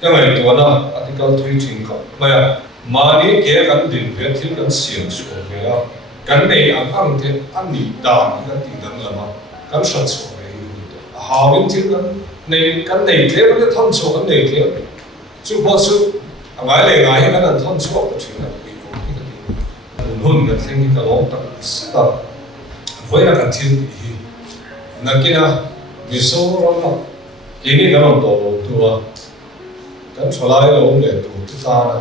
cái ngày tuần đó article 3 chính có mà mani kia kan din về thì kan siam số về à kan này ang thế anh đi đàn kan đi đàn lama kan sát số về hawin thì kan này thế vẫn thon số kan này thế chú bảo chú ngay lại ngay kan thon số cái chuyện là bị hun cái thing cái long tập sẽ với là cái chuyện gì nãy kia vì số rồi cái này cái lòng tổ tua kan cholai lo le tu ta na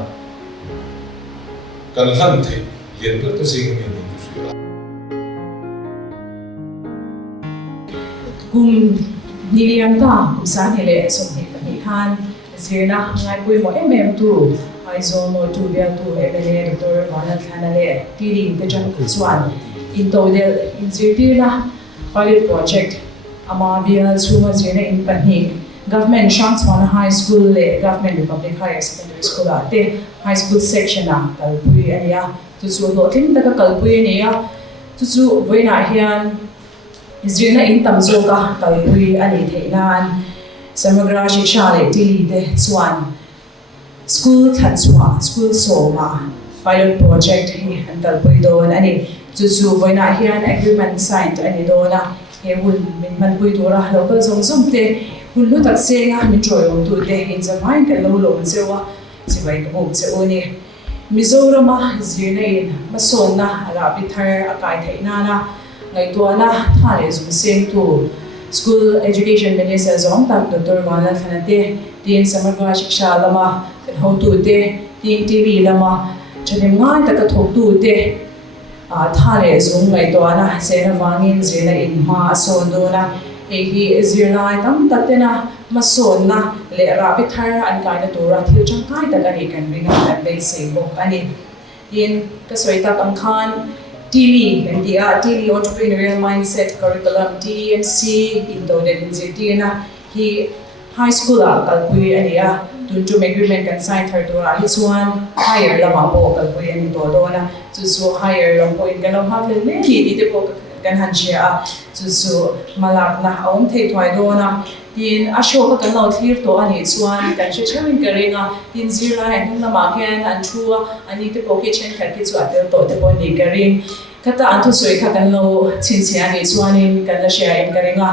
kan han the yen to sing ni ni su kum niliam ta sa ni le so ni khan zena ngai pui mo tu ai zo mo tu bia tu emele dr manal khana le tiri te jan kuchwan in to de in ziti na pilot project ama bia chuma zena in panhi government Shanghai High School le government Republic Higher Secondary School ate high school section a kalpui ania tu chu lo thin taka kalpui ania tu chu voina hian zirna in tamzo ka kalpui ani theinan samagra shiksha le tili te chuan school thatchwa school soma pilot project hi an kalpui don ani tu chu voina hian agreement signed ani dona he hun min man pui tura local zong zong te hulu tak senga min troy om tu te in zamai ka lo lo sewa sibai ka om se oni Mizoram zirna in masona ala bithar akai theina na ngai to na thale zum seng tu school education minister zong tak dr manal khanate tin samarwa shiksha lama kan ho tu te tin tv lama chanem ngai tak thok tu te thale zum ngai to na sena wangin zirna in ma son do na hi zirnai tam tatena masona le rapi thar an kaina tura thil changkai takani kan ringa kan be sebo ani in kasoita pangkhan TV and the TV entrepreneurial mindset curriculum TNC into the Inzitina he high school kalpui ania tunju agreement kan sign thar tura his one higher lama po kalpui ani to dona chu higher long point kan hak le ni di po kan han chia chu malak na om thei thwai dona tin ashoka kan lo thir to ani chuan kan che chawin karenga tin zira an lama khian an thua ani te poke chen khat ki chu atel to te po ni karing kata an thu soi kha kan lo chin che ani chuanin kan la share in karenga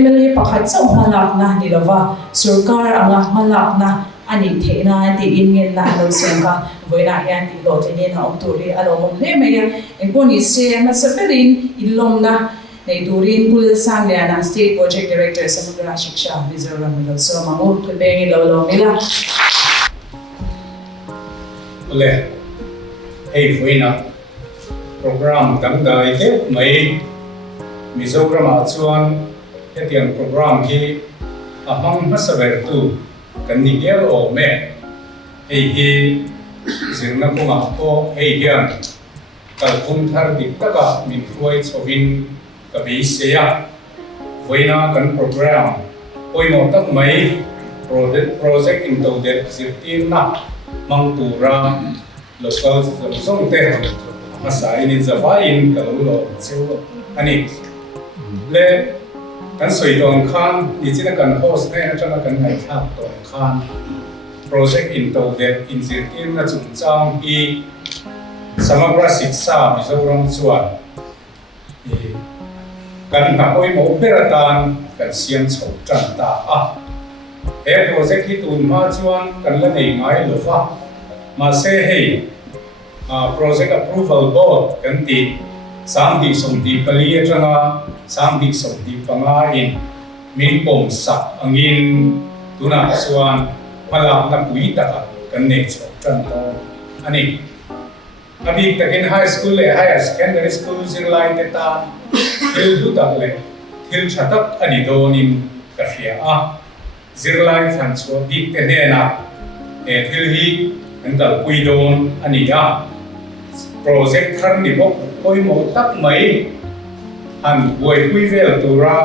MLA pakhat chaw malak na ni lova sarkar anga malak na ani theina ti in ngel na lo senga voina hian ti lo tene na om turi alo mom le meya emponi se ma saperin illom na nei turin pul sang le na state project director samagra shiksha Mizoram milo so mangu tu bengi lo mila le hey voina program kan dai ke mai Mizoram chuan hetian program hi among masaver tu kan ni gel o me hi zirna kuma ko hey hian kalpum thar dik taka min khoi chovin ka bi seya voina kan program poimo tak mai project in to det zirtin na mang tura local zong te masai ni zavain kalulo cheu ani le kan soi don khan ni china kan host ne atanga kan ngai thak don khan project in to that in zirtin na chung chang hi samagra shiksha Mizoram chuan kan na oi mo beratan kan siam chho tran ta e project hi tun ma chuan kan la nei ngai lova ma se hei project approval board kan ti samdi somdi pali atanga samdi somdi panga in min pom sak angin tuna chuan malak na pui taka kan nei chho tran to ani abi takin high school le higher secondary school zirlai te ta thil du tak le thil thatak ani donin ka fia zirlai than chu dik te ne na thil hi an dal pui don ani project thar ni bok koi mo tak mai an buai pui vel tura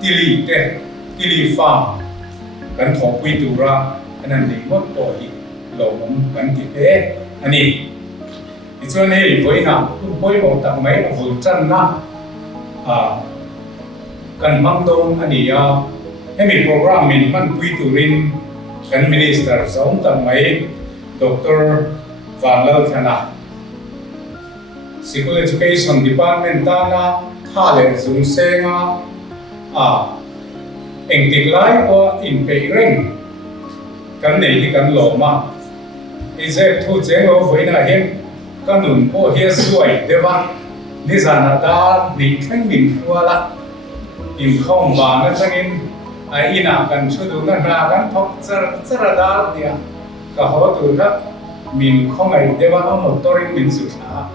tili farm kan thong pui tura anan ni mot to hi lo mom kan ti pe ani chuan hei voina poi mo tak mai a vul chan na kan mang dong ani hemi program min man pui turin kan minister zong tam mai Dr. Van Lal Thana School Education Department ta na tha le zum senga eng tik lai o in pe reng kan nei hi kan lo ma izep thu cheng lo voina hem kanun po hi suai dewa ni zana da ni thang min khwala in khom ba na changin ina kan chudu na na kan thok chara da dia ka ho tu na min khom ai dewa no motoring min su tha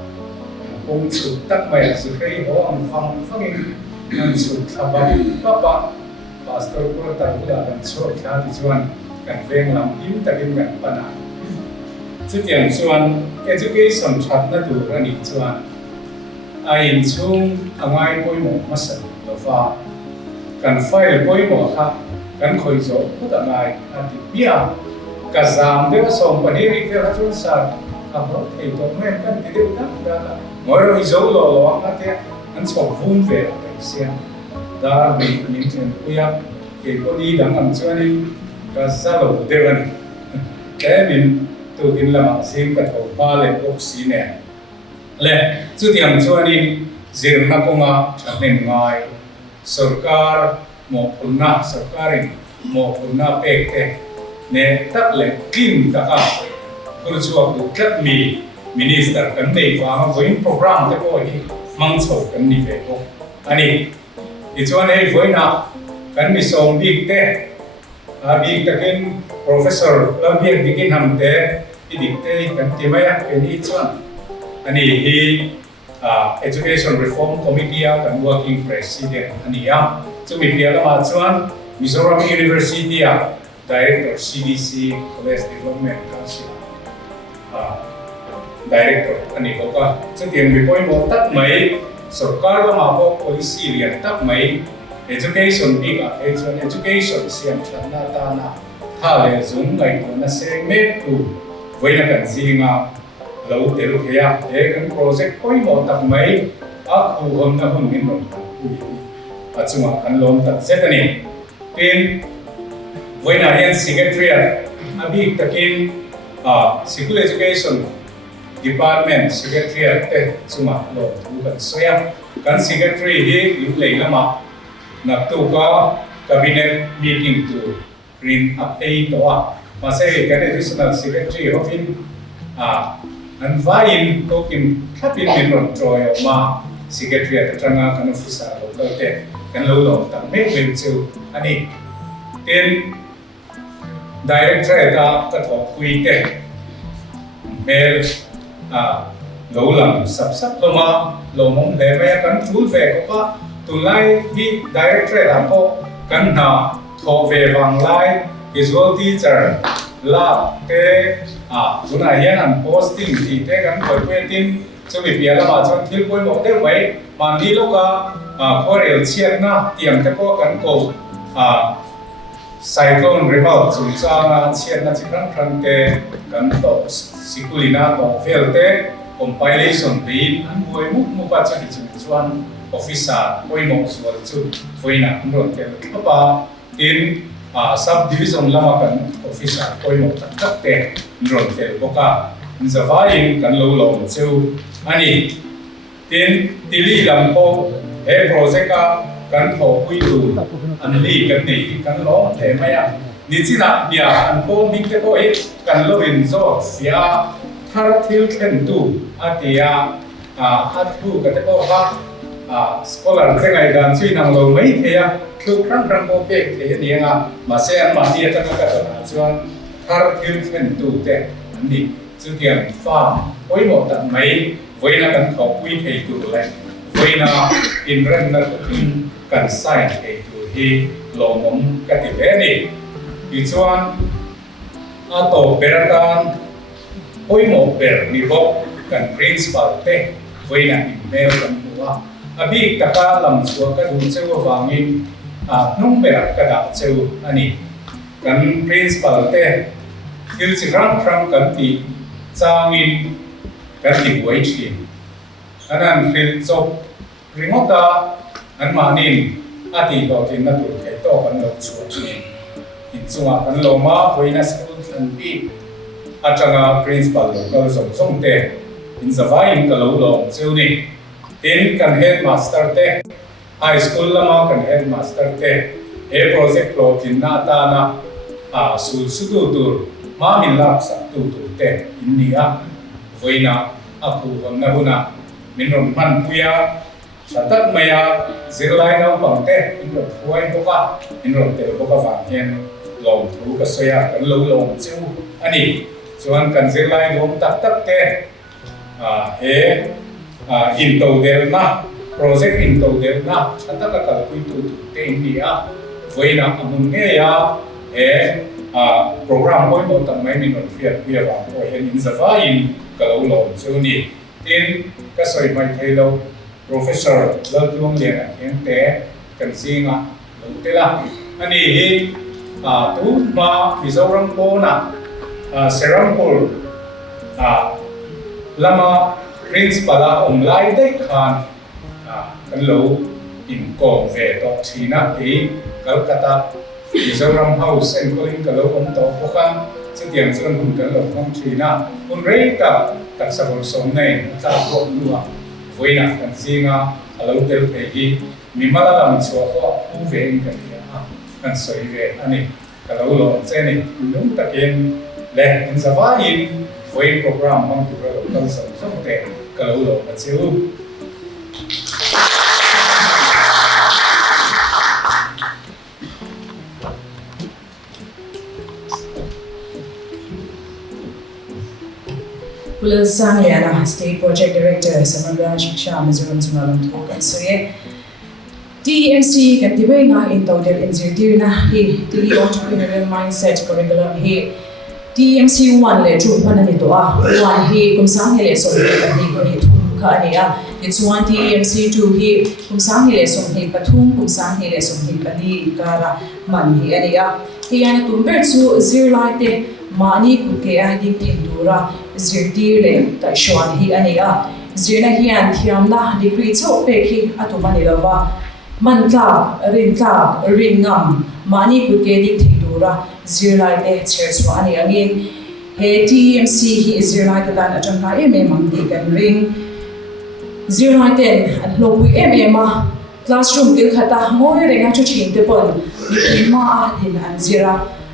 kung su tak mai su kai ho am phang in nan su thaba pa pastor ko ta da kan so kha ti chuan kan veng lam im takin kan pana chu tiang chuan education that na tu ani chuan in chung angai poimo masan lo fa kan file poimo kha kan khoi zo khut angai ati pia ka zam de som pani ri ke ha chun sa a ho thei to me kan ti de da moi ro zo lo ate an chok vum ve ka sia da mi nin chen pia ke ko ni dang am chuan ka sa lo de van ke min tu kin lama sim ka tho pa le oxy ne le chu tiang chuan in zirna konga thanen ngai sarkar mo punna sarkarin mo punna pekte ne tak le kim ta ka kur chuak du khat mi minister kan nei wa voin program te ko hi mang chho kan ni ve ko ani I chuan ei voina kan mi som big te big takin professor lambiak dikin hamte idikte kan timaya keni chuan ani hi education reform committee kan working president ani ya chumi pialama chuan Mizoram University director CDC College Development Council director ani ko ka chutiang mi poi mo tak mai sarkar lama ko policy rian tak mai education big education siam thana ta na tha le zum ngai ko na se me tu voina kan zinga lo tel khia e kan project poi mo tak mai a khu hom na hum min ro achuma kan lom tak setani tin voina hian secretariat abi takin school education department secretariat te chuma lo tu kan soya kan secretary hi leilama nak tu ka cabinet meeting tu green update to mase kan additional secretary of in an vain tokin kapin min ron troy ma secretariat tanga kan officer lo te kan lo tam me chu ani ten director ta ka thok kui te mel lo lam sap loma lo mong le me kan chul ve ko pa tulai bi director ta ko kan na tho ve wang lai visual teacher la te tuna hian an posting ti te kan khoi pe tin chumi pia la ma chon thil poi mo te mai man li lo ka khorel chiat na tiang te ko kan ko cyclone remote chu changa chiat na chikrang kran te kan to sikulina to fel te compilation bein an boi mu pa cha chu chuan officer poi mo sual chu foina ron te pa in subdivision lama kan officer poi mo tak te ron te boka zawain kan lo lo chu ani tin tili lam po he project ka kan tho pui tu an li kan nei kan lo the maya ni china nia an po mik te ko kan lo in zo sia thar thil khen tu atia athu ka te ko ha scholar thengai dan chui nang lo mai thea thu krang ko pe the ni nga ma se an ma ni ta ka ta chuan thar thil khen tu te an ni chu tiang farm oi mo ta mai voina kan tho pui thei tu lai voina in ran na kan sai thei tu hi lo mom ka ti ve ni i chuan a to beratan oi mo ber ni bo kan principal te voina email kan wa abi taka lam chua ka du cheu wangin nung ber ka da cheu ani kan principal te til chi rang kan ti changin kan ti buai thin anan fil chop ringota an manin ati lo tin na tu ke to kan lo chu thin in chunga kan loma hoina school than pi atanga principal local zong te in zawai in kalo long cheu ni tin kan headmaster te high school lama kan headmaster te e project lo kinna ta na sul sudu tur ma min lak sa tu te india voina aku honna huna minron man puya satak maya zirlai na pangte inro huai boka inro te boka wa hian long thu ka soya kan lo long chu ani chuan kan zirlai lom tak tak te he in to del na project in to del na satak ka pui tu te india voina amun nge ya he program boy mo tam mai minron fiat pia wa o hian in zava in ka lo long chu ni tin ka soi mai thelo Professor Laltuang Lian Hiang Te kan singa lutela ani hi tu ma Mizoram po na Serampur lama Prince Pala Omlai Dai Khan kan lo in ko ve to China hi Calcutta Mizoram House and calling kalo om to poka chitiang chuan hun kan lo kom China un rei ta tak sabol som nei ta ko nuwa voina kan singa alo tel pegi mimala lam chua ko u ve in kan ya kan soi ve ani kalo lo cheni lung takin le in zawai voin program mang tu ro kan som te kalo lo ka cheu Pula sang yana State Project Director Samagra Shiksha Mizoram Sungalam Thokan Soye TMC kan tibai nga in total inzirtir na hi tili entrepreneurial mindset curriculum hi TMC 1 le chu panan ito 1 hi kumsang hele so hi ko ni thum kha ania it's 1 TMC 2 hi kumsang hele so hi pathum kumsang hele so hi pani kara man hi ania hi yana tumber chu zirlaite mani kuke ai ding thindura zirtir le ta shwan hi ania zirna hian thiamna degree chu pe khi atumani lawa mantla ringam mani kuke ding thindura zirlaite churchwa ani angin he TMC hi zirlaite dan atangka mang di kan ring zirlaite atlopu ma classroom til khata moi renga chu chin te pon ni ma a din an zira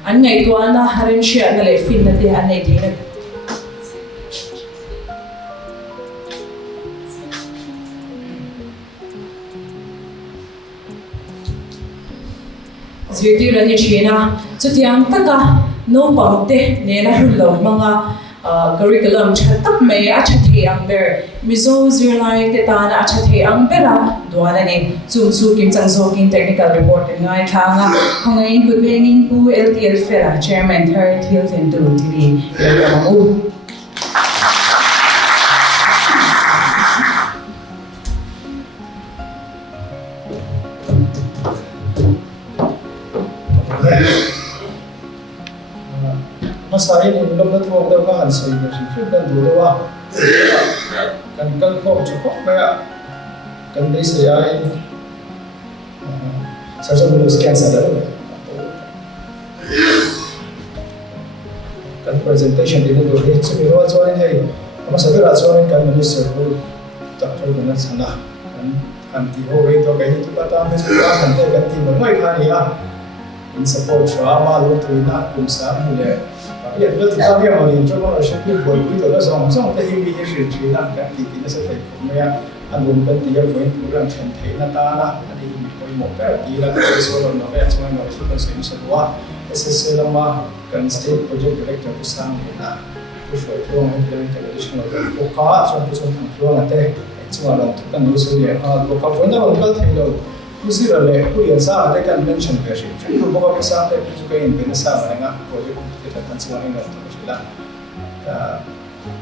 an ngai to ana harin shia na le fin na te an nei din zirtir ani china chutiang taka no pangte nena hullo manga curriculum chatak me achate angber mizo zirlai te tan achate angbera duana ne chumchu kim changso kin technical report ngai thanga khongai good being pu LTL fera chairman third hill and do tv yamamu Masai ni belum tentu ada bahan sehingga sih kan dulu kan kalau cukup banyak kan dari saya ini saya belum sekian sadar kan presentation ini dulu sebelum acuan ini apa sahaja acuan kan minister itu tak tahu benar sana kan anti hobi itu kayak itu kata minister santai kan timur mai kan ya in support drama lu tu nak kumsam boleh ya betul kita dia mau intro mau shaping buat itu lah sama tadi ini sih cerita kan kita seperti punya album kan dia buat program cantik natana ada ini kau mau dia lah solo nak cuma nak itu kan semua SSC lama kan state project director pusang kita push itu orang yang traditional buka suatu tanggung nanti cuma orang tu kan dulu dia buka pun dah orang kalau Kusir le kuliah sah ada kan mention versi. Itu bukan kisah tapi juga yang biasa mereka project kita kan semua ini untuk berjalan.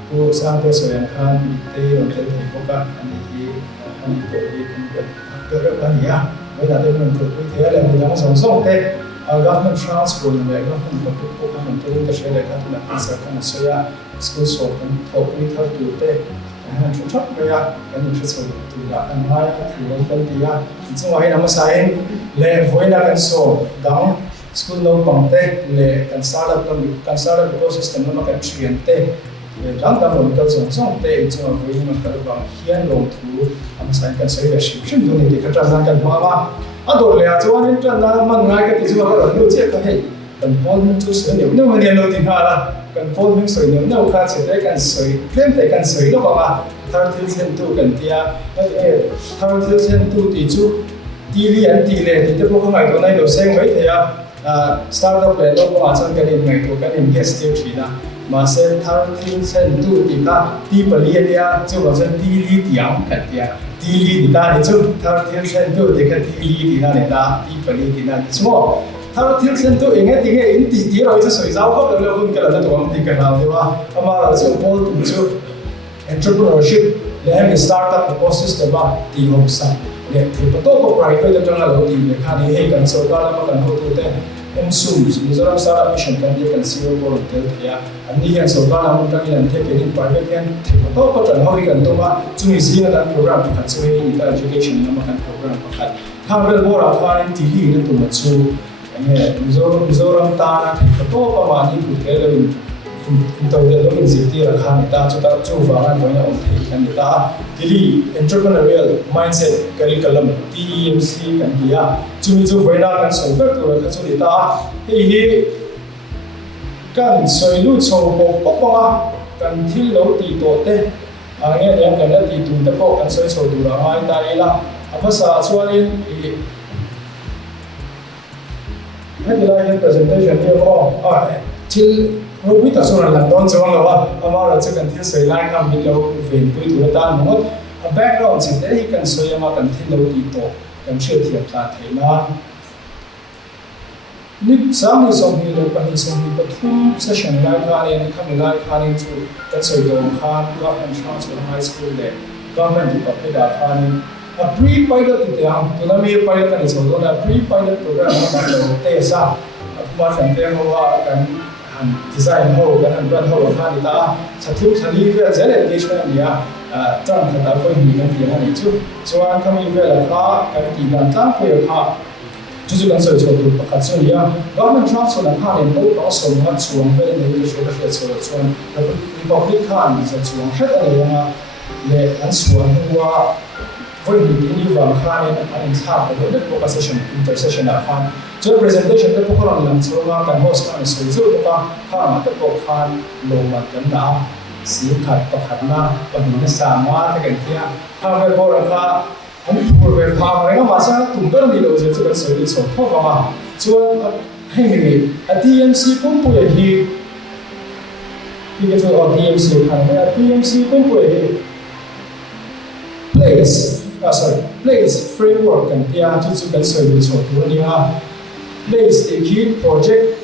Ku sampai soal kan itu untuk buka ini kemudian ya. Mereka ada untuk itu ya yang kita song teh government transport mereka untuk buka untuk tersedia kan nak bisa kan saya school sopan untuk itu teh. Cukup banyak kan itu tidak akan hanya untuk dia. Semua ini nama saya le voila kan so down school no pangte le kan startup ecosystem no kan trian te le rang dam lo kal song te chu voi ma kal ba hian lo thu am sai kan sai da shim do ni ka tra kan ma ador le a chuan in tran na man ngai ka ti chu ka lo che ka hei kan phone chu soi ne no ne lo ti ha la kan phone min soi ne no ka che te kan soi klem te kan soi lo ba thar thil sen tu kan tia thar thil sen tu ti chu ti li an ti le ti te po ka ngai to nai lo seng mai te ya startup le lo ba chan kan in ngai to kan in guest ti thi na mà sẽ thao thiên sen tu thì ta ti bali dia chu ba chan ti li tiang kan tia ti li thì ta ni chu thao thiên sen tu thì kan ti li thì na ne ta ti bali thì na small thao thiên sen tu enge ti nge in ti rồi chu soi zau ko lo hun ka la to am ti ka na de wa ama la chu bol chu entrepreneurship le hem startup ecosystem ba ti hom sa le ti to ko private to na lo ti le kha ni he kan so ka la ma kan ho tu te Ensum, Mizoram Startup Mission kan dia kan zero volunteer dia. Ani yang seorang namun kami nanti kini private kan, atau patron hari kan tu mah cuma zina dan program kan cuma ini kita education nama kan program kan. Kambil borak kan TV ini tu macam ini Mizoram tanah atau apa mani bukan lebih untuk dia lebih zikti rakan kita kita cuba kan banyak orang kan kita. Jadi entrepreneurial mindset curriculum TEMC kan dia cuma banyak kan sobat tu kan so kita ini kan selalu coba apa kan thilau ti to te angin yang kan ti tu te ko kan selalu coba dulu ramai tadi lah apa sah soalin ini adalah presentation dia apa til Rumi tak suruh London cuman lawa, amar aja kan dia selain kami lau ventu itu ada namun background sendiri kan saya makan lau itu kan saya tiap kali na. Ni sama sahni lepas ni sahni betul session lain kali ni kami lain kali tu kan saya dong kan government transfer high school le government di papeda kan a pre-pilot itu yang tu nama pilot kan itu tu na pre-pilot program macam tesa macam tengok kan design ho kan brand ho kan kita satu kali dia jadi engagement dia trang kata apa ini kan dia ni tu soal kami dia lah kan kita trang dia kan tu kan saya tu pakai so dia government transfer lah kan itu also mat suang dia ni dia sudah suang republic kan bisa suang head ada yang le an suang dua voi ini bang kan an insaf ada proposition intersection kan so presentation tu pukul orang semua kan host kan sesuatu tu kan kan tu kan lomat kan dah sihat perhana perhana sama dengan dia kan berborak kan berborak mereka masa tunggu di luar itu kan sesuatu so apa so ini TMC pun boleh ini tu TMC kan TMC pun boleh place framework kan dia tu kan sesuatu tu dia place the key project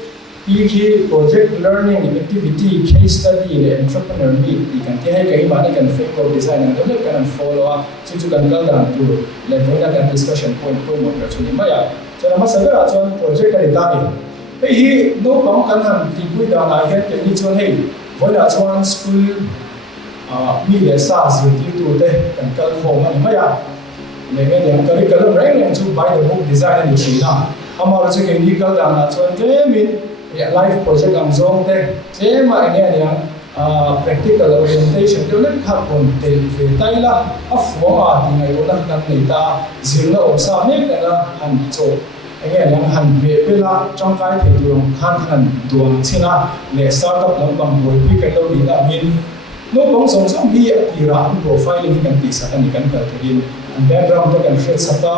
learning activity case study le entrepreneur meet di kan dia kai ba ni kan framework design ada kan follow up tu kan kal tu le voida kan discussion point mo ka chuni ma ya so nama sabar achon project kan ta ni hi no pang kan han ti pui da na he ke ni chon hei voida achon school mi le sa zi ti tu te kan kal ho ma ya le nge yang curriculum rank tu by the book design ni china amar chu ke ni kal dang na chon te min life project am zong te che ma nge yang practical orientation te le kha kon te ve tai la a fo a ti ngai lo na kan nei ta zil na om sa ne ka han cho nge yang han ve pe la trong kai te duang khan han duang china le startup lam bang boy pi ka lo ni la min no bang song song hi a ti ra an profiling kan ti sa kan kan ka te an background te kan shet sata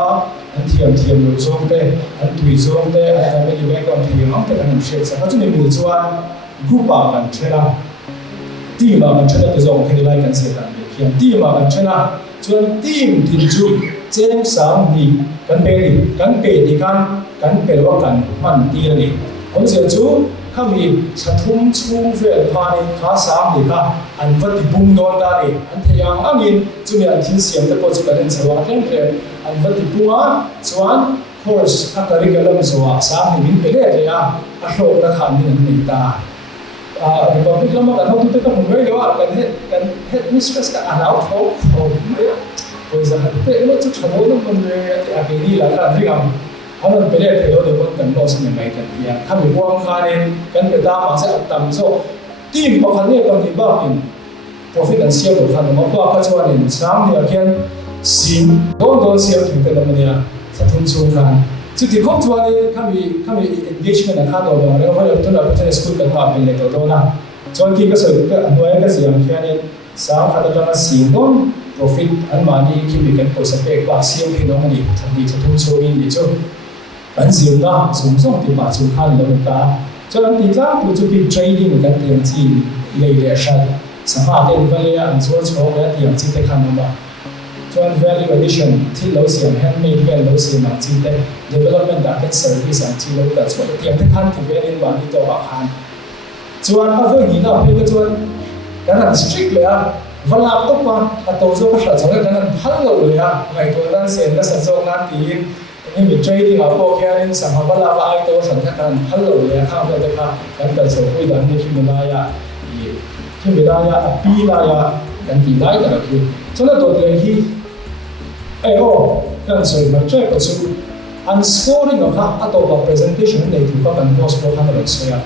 an thiam lo zong te an tui zong te an family background thi long te kan shet sa chu ni mil chuan group a kan thela team a kan thela te zong khani lai kan se tan hian team a kan thela chuan team tin chu cheng sang ni kan pe ni kan pe lo kan man ti ni kon se chu kami sathum chung vel phani kha sam ni ka an vati bung don da ni an theyang angin chumi an thin siam te ko chu kan chawa tlem an vati bunga chuan course a curriculum zoa sam ni min pele le a hlok ta khan ni nei ta republic lama kan hotu te ka mungai lo kan head mistress ka allow for pois a te lo chu chamo no mun le a ke ni la ka ringam Aman pele pelo de kon kan no sin mai kan dia kami buang khanin kan be da ma se atam zo team pakhan ne kan ba in profit and sale do khan ma pa chuan in sam dia kian sim don sale thing te lam dia sa thun chu khan chu ti khop chuan in kami engagement a khan do ba re ba tu na pa school kan ha pele to do na chuan ki ka so ka anwai ka siam kian in sam khata ta sim don profit an mani ki mi kan poisa pe ba siam hi no mani thandi sa thun chu in di chu an siam na sum song ti pa chu khan lo ka chuan ti tlang tu chu ki trading kan tiang chi le le shan sama ten value an chu chu ga tiang chi te khan ma chuan value addition thi lo siam handmade vel lo siam ang chi te development da kan service ang chi lo ka chu tiang te khan ti velin wa ni to a khan chuan a ve ni na pe ka chuan kan an strict le a valap to pa a to zo ka sha chu kan an phal lo le a ngai to dan sen na sa zo na ti in trading a po kya in sama bala ba ai to san kan hallo le kha ba de kha kan ta so pui dan ni khimilaya api la ya kan ti lai da ki chola to de hi ai ho kan so ma che ko su an scoring of ha to ba presentation nei tu pa kan post pro kan lo so ya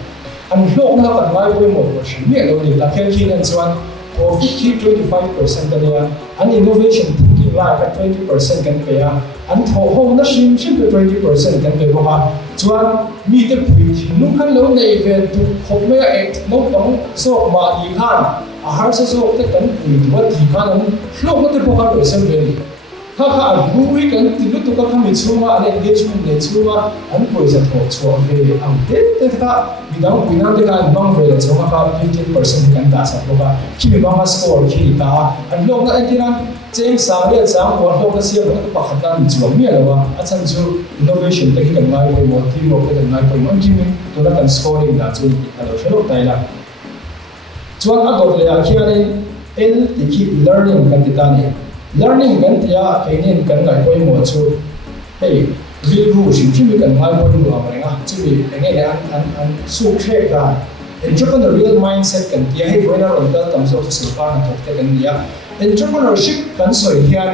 an hlok na kan mai pui mo ko shi me lo ni ta khen ki nan chuan profit ki 25% da ya an innovation thinking like at 20% kan pe ya an tho ho na shim pe 20% kan pe ba chuan mi te pui nu kan lo nei ve tu khop me ek no tong so ma di khan a har se so te kan pui wa di khan an hlok na te po ka lo sem ve ni kha a hui kan ti lu tu ka khami chuma an engagement ne chuma an poisa tho chu ve am te kha bidang puina de kan bang ve le chuma ka 15% kan da sa ba ki mi bang score ki ta an lok na entiran cheng sa le chang ko ho ka sia ba pa khatan chu mi la wa a chan chu innovation te ki kan ngai ko mo team ro kan ngai ko mon ki mi to na kan scoring da chu a lo shelo tai la chuan a dot le a khianin l ti ki learning kan ti ta ni learning kan tia kenin kan ngai ko mo chu hey vil ru shim shim kan ngai ko ni ba nga chu mi enge le an su khe ka entrepreneurial mindset kan tia hey voina ron ta tam so so pa na thok te kan nia entrepreneurship kan soi hian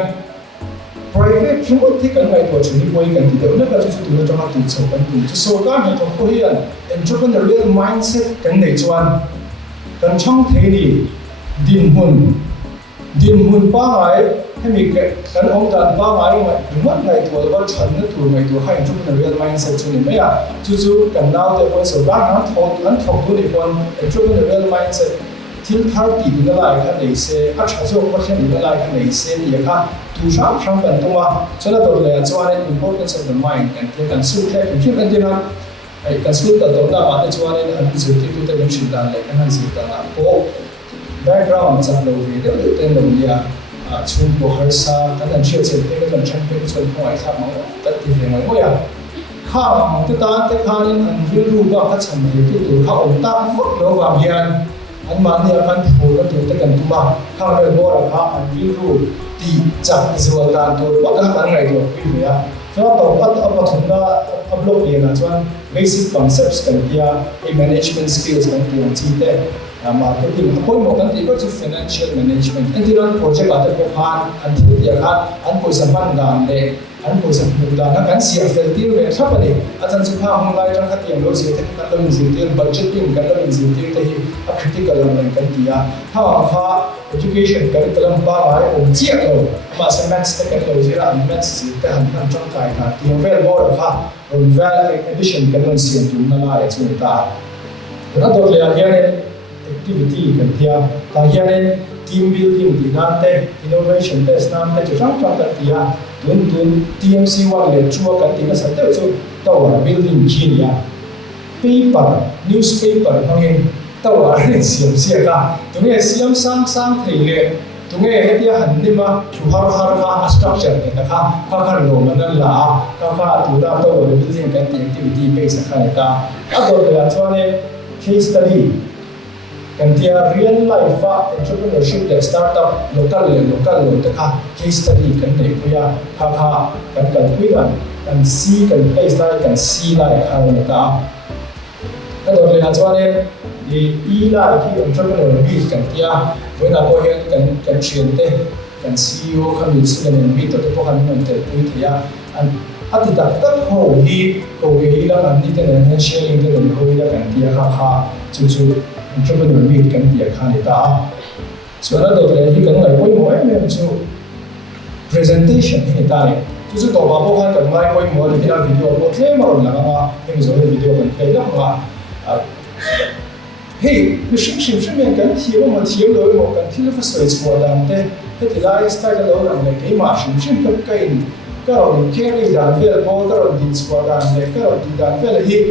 private chung thi kan ngai to chuni boi kan ti de na ka chu tu na chama tu so kan tu chu so ka ni to ko hian entrepreneurial mindset kan nei chuan kan chong the ni din hun pa ngai hemi kan ong dan pa ngai ngai ngai to ba chan na tu ngai to hai entrepreneurial mindset chu ni me ya chu kan nau te ko so ba na thok tu ni kon entrepreneurial mindset til 30 ni la ka nei se a cha so ko chen ni la ka nei se ni ka tu sham ban to ma chola to le chuan an importance of the mind and kan su kle ki kan dina ai kan su ta to da ba te chuan an su ti tu te shin dan le kan si ta na ko background sa lo vi de te lo ya chung ko har sa kan an chia chen te kan chan pe chuan ko ai sa ma ta ti ve mai mo ya kha te ta te khan an vil ru ba ka chan ni tu kha om ta fuk lo wa hian an ma ni kan thu ka tu te kan tu ma kha ve bo ra kha an vil ru ti chak zual dan tu wa ka kan ngai do pi ya so to pat apa thunda upload ye na chuan basic concepts kan dia management skills kan tu chi te marketing apoi mo kan ti ko chu financial management antiran project ate ko khan anti dia khan an ko saman dan le an ko sam mu da na kan sia fel ti ve thapani atan chu kha hong lai tang khatiam lo si te kan lo zin ti budgeting kan lo zin ti te hi a critical element kan dia kha education curriculum ba ai om chia lo ma se maths te kan lo zira maths si te han chang kai na ti vel bo kha on val addition kan lo siam tu na la ya chu ta na dor le hian activity kan tia ta hian team building ti nan te innovation test nan te chu chang ta tia tun TMC one le chua kan ti na sa te chu tawa building ki nia paper newspaper hangin tawa siam sia ka tunge siam sang thei le tunge hetia han ni ma thu har ka structure ne ta kha lo man la kha tu da tawa building kan ti activity base kha ta ador la chwane case study kan tia real life entrepreneurship le startup local lo ta kha case study kan nei puya kha kan pui kan see kan place lai kan see lai kha na ta ador le chwane ni ila ki entrepreneur bi kan tia when apo hian kan chian te kan CEO kan mit sulen mi to po kan mon te pui thia ati tak tak ho hi ko ge ila an ni te ne sharing te ne ho ila kan tia kha chu entrepreneur meet kan tia kha ni ta so na do te hi kan ngai poi mo em chu presentation hi ta ni chu to ba bo kha kan mai poi mo ni ila video ko tle ma ron la ma em zo video kan pe la ma hey ni shim men kan thi mo lo mo kan thi la fa soi chua dan te ti lai style lo ran le ke ma shim kan kai cái rồi carry đàn về là có cái rồi đi qua đàn về cái rồi đi đàn về là hi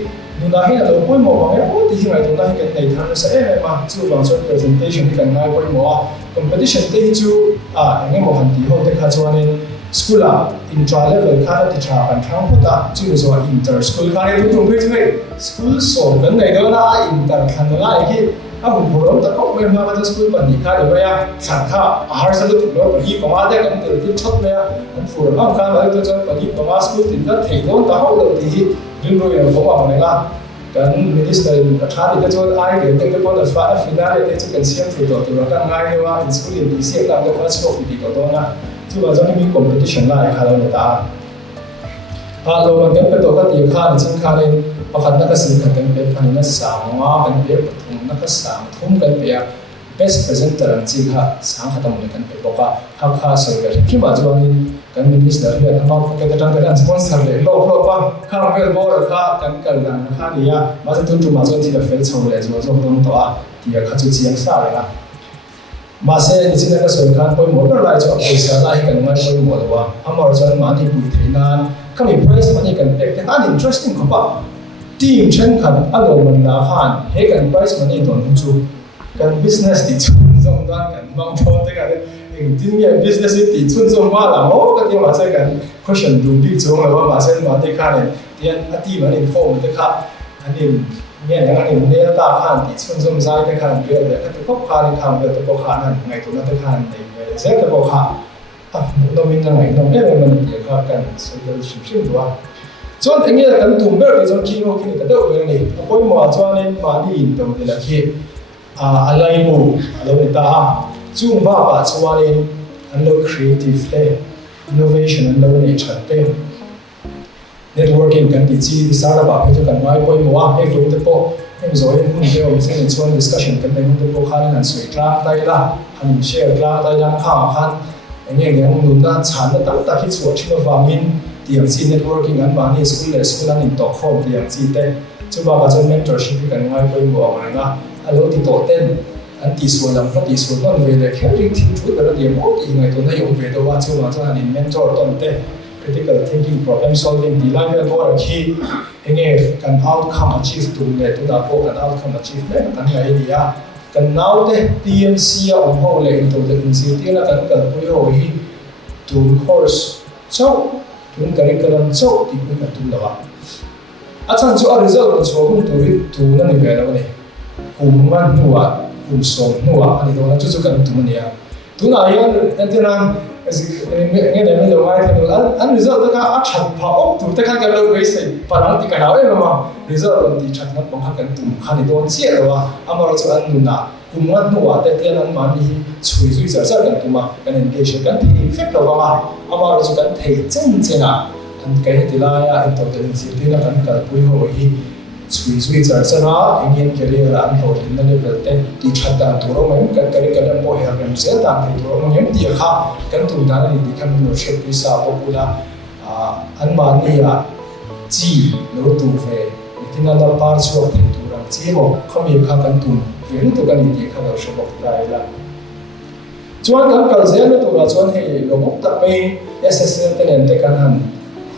nụ na hi là lâu quay mỏ bằng em thì hiện nay tụi na hi cái này thằng sẽ em mà chưa bằng số presentation thì cần ngay quay mỏ competition thì chú anh em một hành tí hôm thì khai cho nên school intra level khai thì trả bản thắng của ta chú rồi inter school khai thì chúng tôi thấy school số cái này đó là inter thành là cái hùng hồn ta có mấy mà cái school bản địa khai được vậy sản khá har sẽ được nó bản địa có mà đấy cái từ chốt này anh phụ nó khai mà tôi cho bản địa có mà school thì nó thấy nó ta học được thì đương rồi là có mà này là cái minister khai thì cho ai để cái con là phải final để cho cần xem thì rồi cái ngay là in school thì xem là cái first scope thì có đó na chứ mà cho nên competition lại khai là ta lo mà cái tổ cái địa khai thì khai nên pakhat na kasi kan pe pan na sama kan pe pathum na ka sam thum kan pe best presenter ang chi kha sang khatam le kan pe boka kha so ga ki ma chuan kan minister hian amount ka ta tang kan sponsor le lo pa kha vel bor kha kan kal dan kha nia ma tu ma chuan thi la fel chho le zo dong to a ti kha chu chiang sa le na ma se ni chin ka so khan poi mo lai cho paisa lai kan ma poi mo wa amor chuan ma ni pui theinan kami price money kan pe te an interesting ko pa team chen khan alo man na khan he kan price money don chu kan business ti chun zong dan kan mang thon te ka eng tin ya business ti chun zong ma la mo ka ti ma se kan question du bi chong la ma se ma te khan tian ati ma ni form te kha anin nghe là anh em ta khan ti chun zong zai te khan pe le ka te ko khan khang pe te ko khan nan ngai tu na te khan nei le se te ko kha no min na ngai no me man ti kha kan so ka shim do chọn anh nghe là cần tụm bớt thì chọn kino kini cái đâu vậy này, tôi mà cho nên mà đi in đồng thì là khi alai mu alo người ta chung ba ba cho nên alo creative thế, innovation alo này chặt thế, networking cần tí chi thì sao là bảo cái cho cần nói tôi mua hay tôi tự bộ, em rồi em cũng đều sẽ nên chọn discussion cần nên tự bộ khá là suy ra tay là, anh share ra tay đang khảo khăn, anh nghe cái ông đúng là chán là tất cả khi chuột chỉ là vào min tiang si networking an ma ni school an in talk home tiang si te chu ba ka mentorship kan ngai poi mo ma nga alo ti to ten an ti so lam fa ti so non ve le caring thi chu da ti mo ti ngai to na yong ve do wa chu ma chu an mentor ton te critical thinking problem solving di lai ve bo khi enge kan outcome achieve tu le tu da po kan outcome achieve le kan ngai dia kan now te TMC a ho le in to the institute la kan pui ho hi tu course so tun curriculum so ti kun tu lawa achan chu a result ko so kun tu na ni ve la ne kum man nuwa kum so nuwa ani do na chu kan tu ne ya tu na yan antenan nghe đến bây giờ mai thì anh result ta a chat pa op tu ta kan ka lo we sai parang ti ka na ma result ti chat na pang kan tu khani don che lawa amaro chu an nu na kum man nuwa te te nan ma ni chui zui sa kan tu ma kan engage kan ti effect lawa ma amaro chu kan thei chen chena an kai ti la ya in to ten si ti na kan ka pui ho hi chui zui sa na engin career an ho tin na level ten ti chat da tu ro mai kan kai kan po he kan se ta ti ro mo yem ti kha kan tu da ni ti kan no shep pi sa popula an ma ni ya chi lo tu ve ti na la par chu ti tu ra chi ho khomi kha kan tu ve tu kan ti kha lo shop dai la chuan kan kal zen na tu ra chuan he lo mok ta mai SSN ten te kan han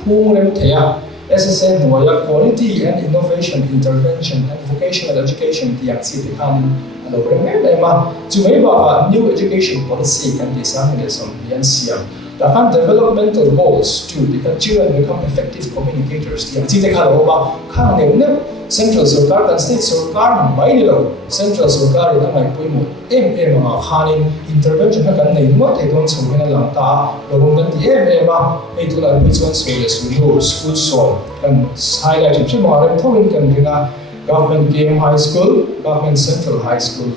hung rem thea SSN nuaya quality and innovation intervention and vocational education tiang si ti khan alo rem mai ma chu mai ba new education policy kan ti sang le som yan siam the developmental goals to become children become effective communicators tiang si te khan lo ba khang ne central sarkar kan state sarkar mai ni lo central sarkar ida mai pui mu ma khanin intervention kan nei mo te don chhum na lang ta lo bom kan ti ma ei tu la bi chuan so le su no school so kan highlight chi ma rem thawin kan ringa government KM high school government central high school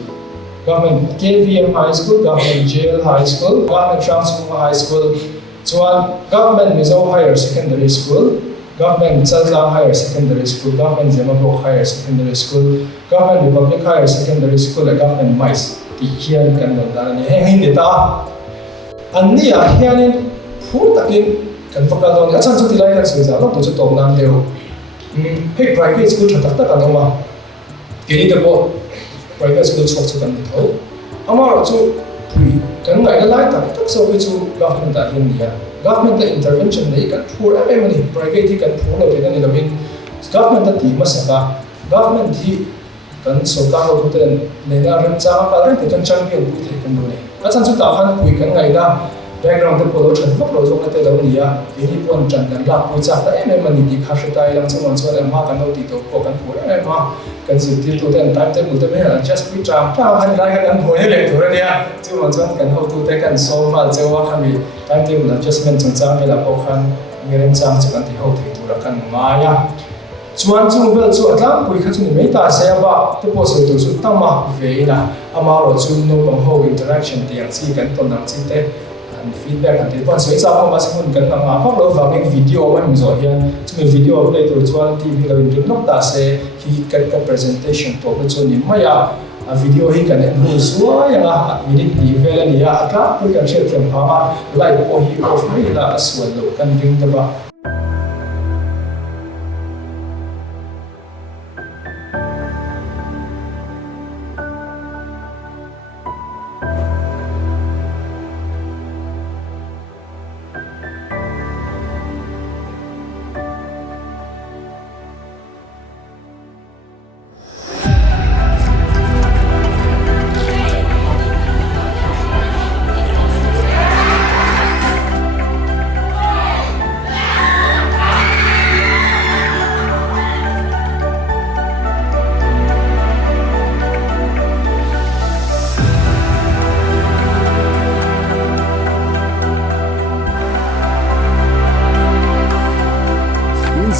government KVM high school government JL high school government transformer high school chuan government Mizo Higher Secondary School, government Chalzang Higher Secondary School, government Zemabok Higher Secondary School, government Republic Higher Secondary School, government MICE ti hian kan lo dan ni heng ni ta an ni a hianin phu takin kan fakal don a chan chu tilai kan se za lo tu chu tom nam deu hei private school tha tak tak an ma ke ni de bo private school chok chu kan ni tho amar chu pui kan ngai lai tak tak so chu government ta hian ni a government intervention nei kan phur em ni private kan phur lo te ni lo hin government ta ti ma sa government hi kan sota ho puten nena ran cha ka ran te kan champion pu the kan do ne a chan chu ta khan pui kan ngai na background te polo chan fok lo jong te lo ni ya ni pon chan kan la pu cha ta em mani di kha shta ai lang chon chon ma kan lo ti to ko kan phur em ma kan zu ti to ten time te mu te me just pi cha ta han lai kan ho le to ra ya chu ma chon kan ho tu te kan so ma che wa kha mi time te mu adjustment chung cha me la ko khan ngerem chang chu kan ti ho the tu ra kan ma ya chuan chung vel chu atlang pui kha chu ni mei ta se ba te po se tu chu tama ve ina ama ro chu no bang ho interaction ti ang chi kan ton nam chi te an feedback an te pon soi cha ma se mun kan ma phok lo va nge video man zo hian chu video play tu chuan tv lo in nok ta se hi kan ka presentation to chu ni maya a video hi kan en hu suwa ya nga minute ni vel ni ya ka pui kan share them pa live o hi of mai la aswal lo kan ring ta ba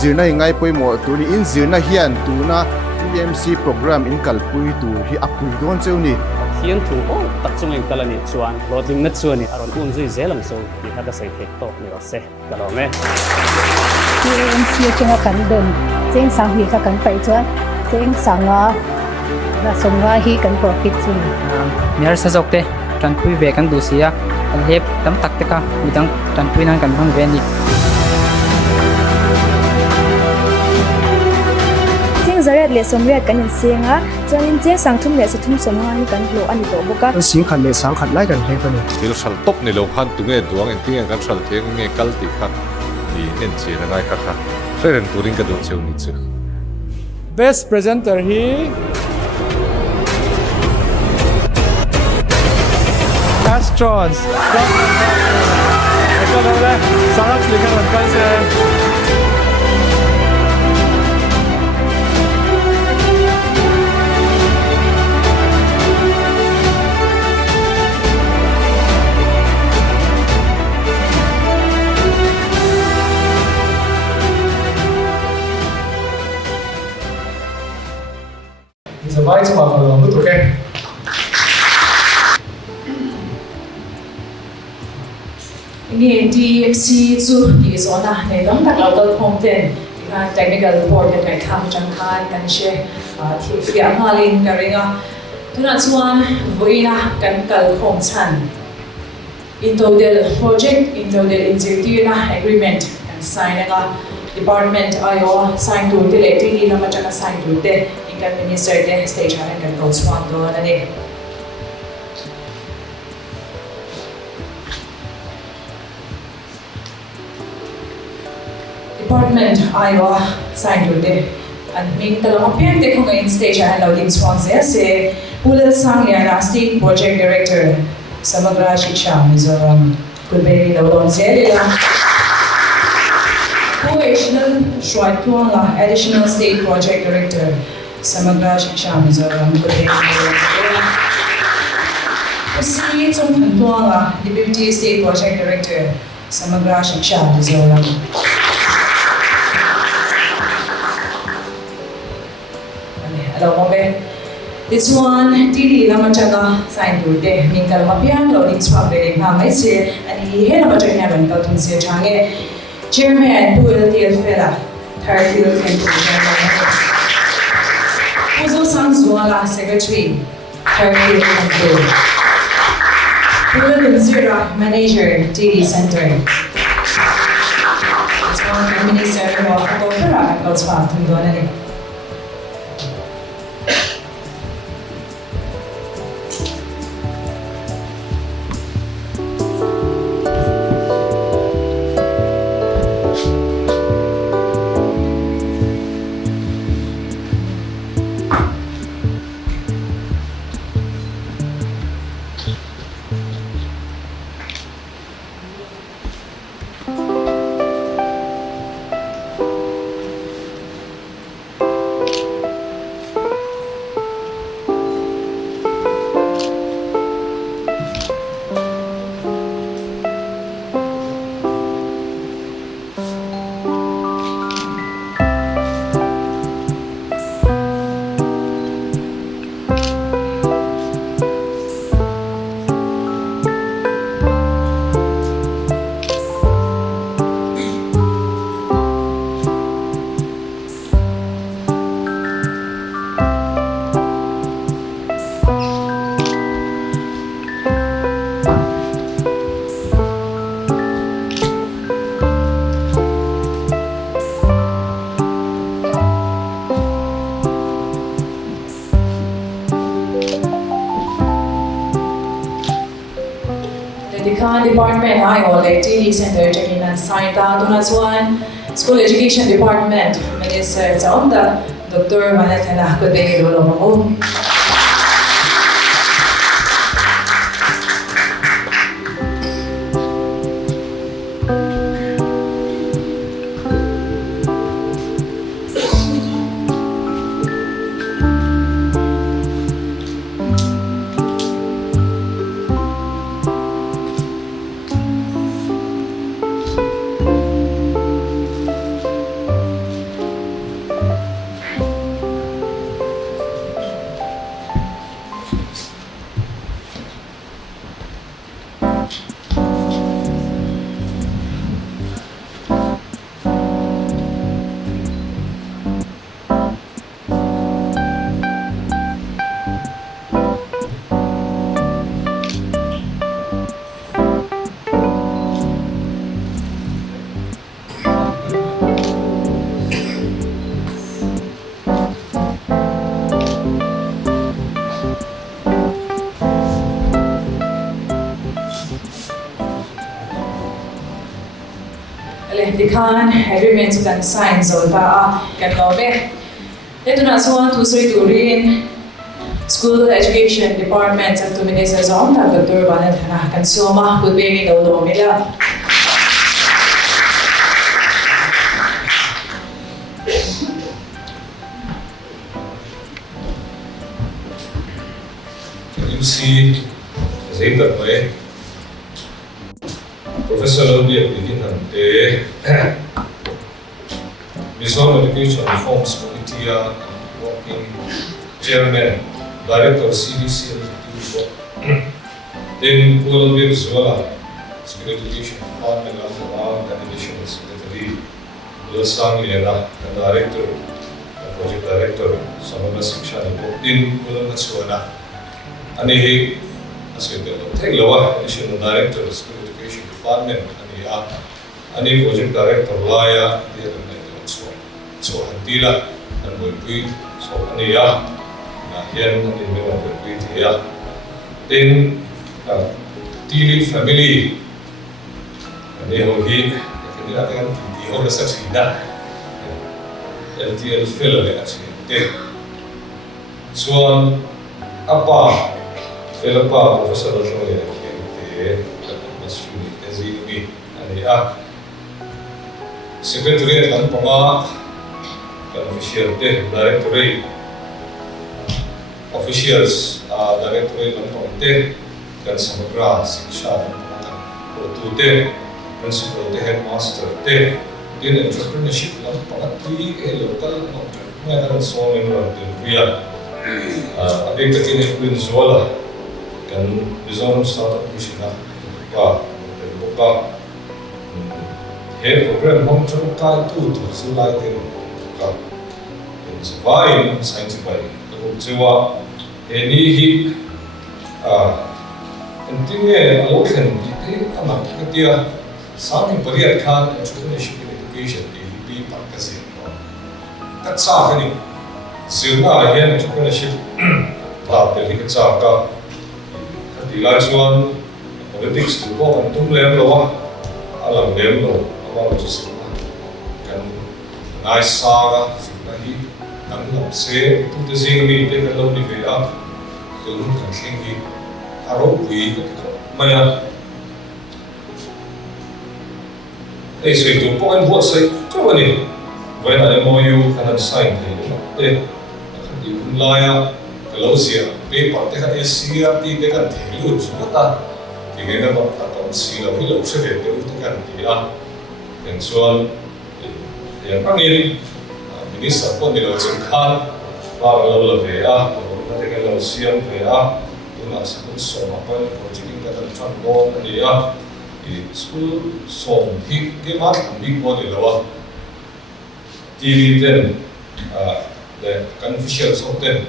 zirna ngai poimo tu ni in zirna hian tuna TMC program in kalpui tu hi apui don cheuni hian thu o tak chungeng talani chuan lotling na chuani aron um zui zelang so ni ka sai thek to ni ro se kalome TMC chenga kan don cheng sang hi ka kan pai chuan cheng sanga na songa hi kan profit chun mer sa jokte tan pui ve kan du sia an hep tam tak te ka midang tan pui nan kan hang ve ni zaret le somret kan in senga chanin che sangthum le sathum somnga ni kan lo ani to boka sing khan le sang khan lai kan he pa ni til sal top ni lo khan tu nge duang en ting kan sal theng nge kal ti kha ni en chi na ngai kha kha ren turing ka do cheu ni chu best presenter hi Astrons eko le sarap likha ran kan se vai cho mà phải làm tốt cái nghe DXC chu đi zo na nei dang tak auto content ka technical report cái kham chang khan kan she thi fia halin karinga tuna chuan voina kan kal khom chan in total project in total initiative na agreement kan sign nga department ayo sign to te le ti na ma chana sign to te kan minister te stage haran kan ko chuan do na ni department ayo sign to te an min talang appear te khong in stage haran lo ding chuan se Pulal Sangyana state project director Samagra Shiksha Mizoram Kulbeni Lodon Zelila Co-additional Shwaituanga additional state project director Samagra Shiksha Mizoram Kulbeni Lodon Usi Chung Pantuanga deputy state project director Samagra Shiksha Mizoram Hello, Mombe. This one, Didi lama changa sign to de mingkal mapian lo ding swap de ha mai se ani he lama changa ban ka tung se change chairman pu el tiel fela third field can to Uzo sang zuala secretary third field can to Pu Zira manager Didi center This one prime minister of Kopera ka swap tung do na ni Department ayo le TD Center checking and sign ta donats one School Education Department Minister Zaumda Dr. Manatana ko de lo mo Dikan agreements kan sign so ta kan lobe ito na so to say to rin School Education Department at Minister Zong ta Dr. Manatana kan soma could be in the mila You see Zeta Boy Professor Lobby begin the Mizoram Education Reforms Committee working chairman, director CDC then will be Zola, School Education Department of and Additional Secretary, Lasang Lena, and director, project director, Samana Siksha, in Ulanasuana. And he, as you take lower additional director, School Education Department, and he project director, Laya, the other so Handila, and we so Ania, here in the middle of the here. Then Tili family, and they will heat, the whole section that LTL fellow actually. So, Apa, fellow Professor Rojoya, the student, as he be, and the Secretary at Lampama, official directorate, officials, directorate Lampamte, dan Samagra, Siksha, Tute, principal, the headmaster, then entrepreneurship Lampama, local entrepreneur, so in the real. Abek takin Queen Zola kan Mizoram Startup Mission và boka he program hom chong ka tu su lai ten ka vai science bai ko chewa ni hi Intinya alo kan itu anak kita saling beriat kan entrepreneurship education di Pakistan. Kat sah ni, zirna yang entrepreneurship tak beri kecak ka. Di lajuan politics tu kau antum lem loa, alam lem lo, awal tu zirna. Kan nice sah zirna hi, antum se itu tu zing ni dia kalau ni beda, tu kan tinggi. Aro bui maya sui tu pokoknya buat saya coba ni when ada MOU kanan sign ni di Malaya kalau sia paper teka Asia di teka thelu semua di kena buat atau sila hilang sebab itu kan dia yang soal yang panggil minister pun di luar jengkal bawa lalu ya kalau teka lalu siang ya na school som apal project ka tan chan bo ani a school som hi ke ma bi ko ni lawa tv ten the official som ten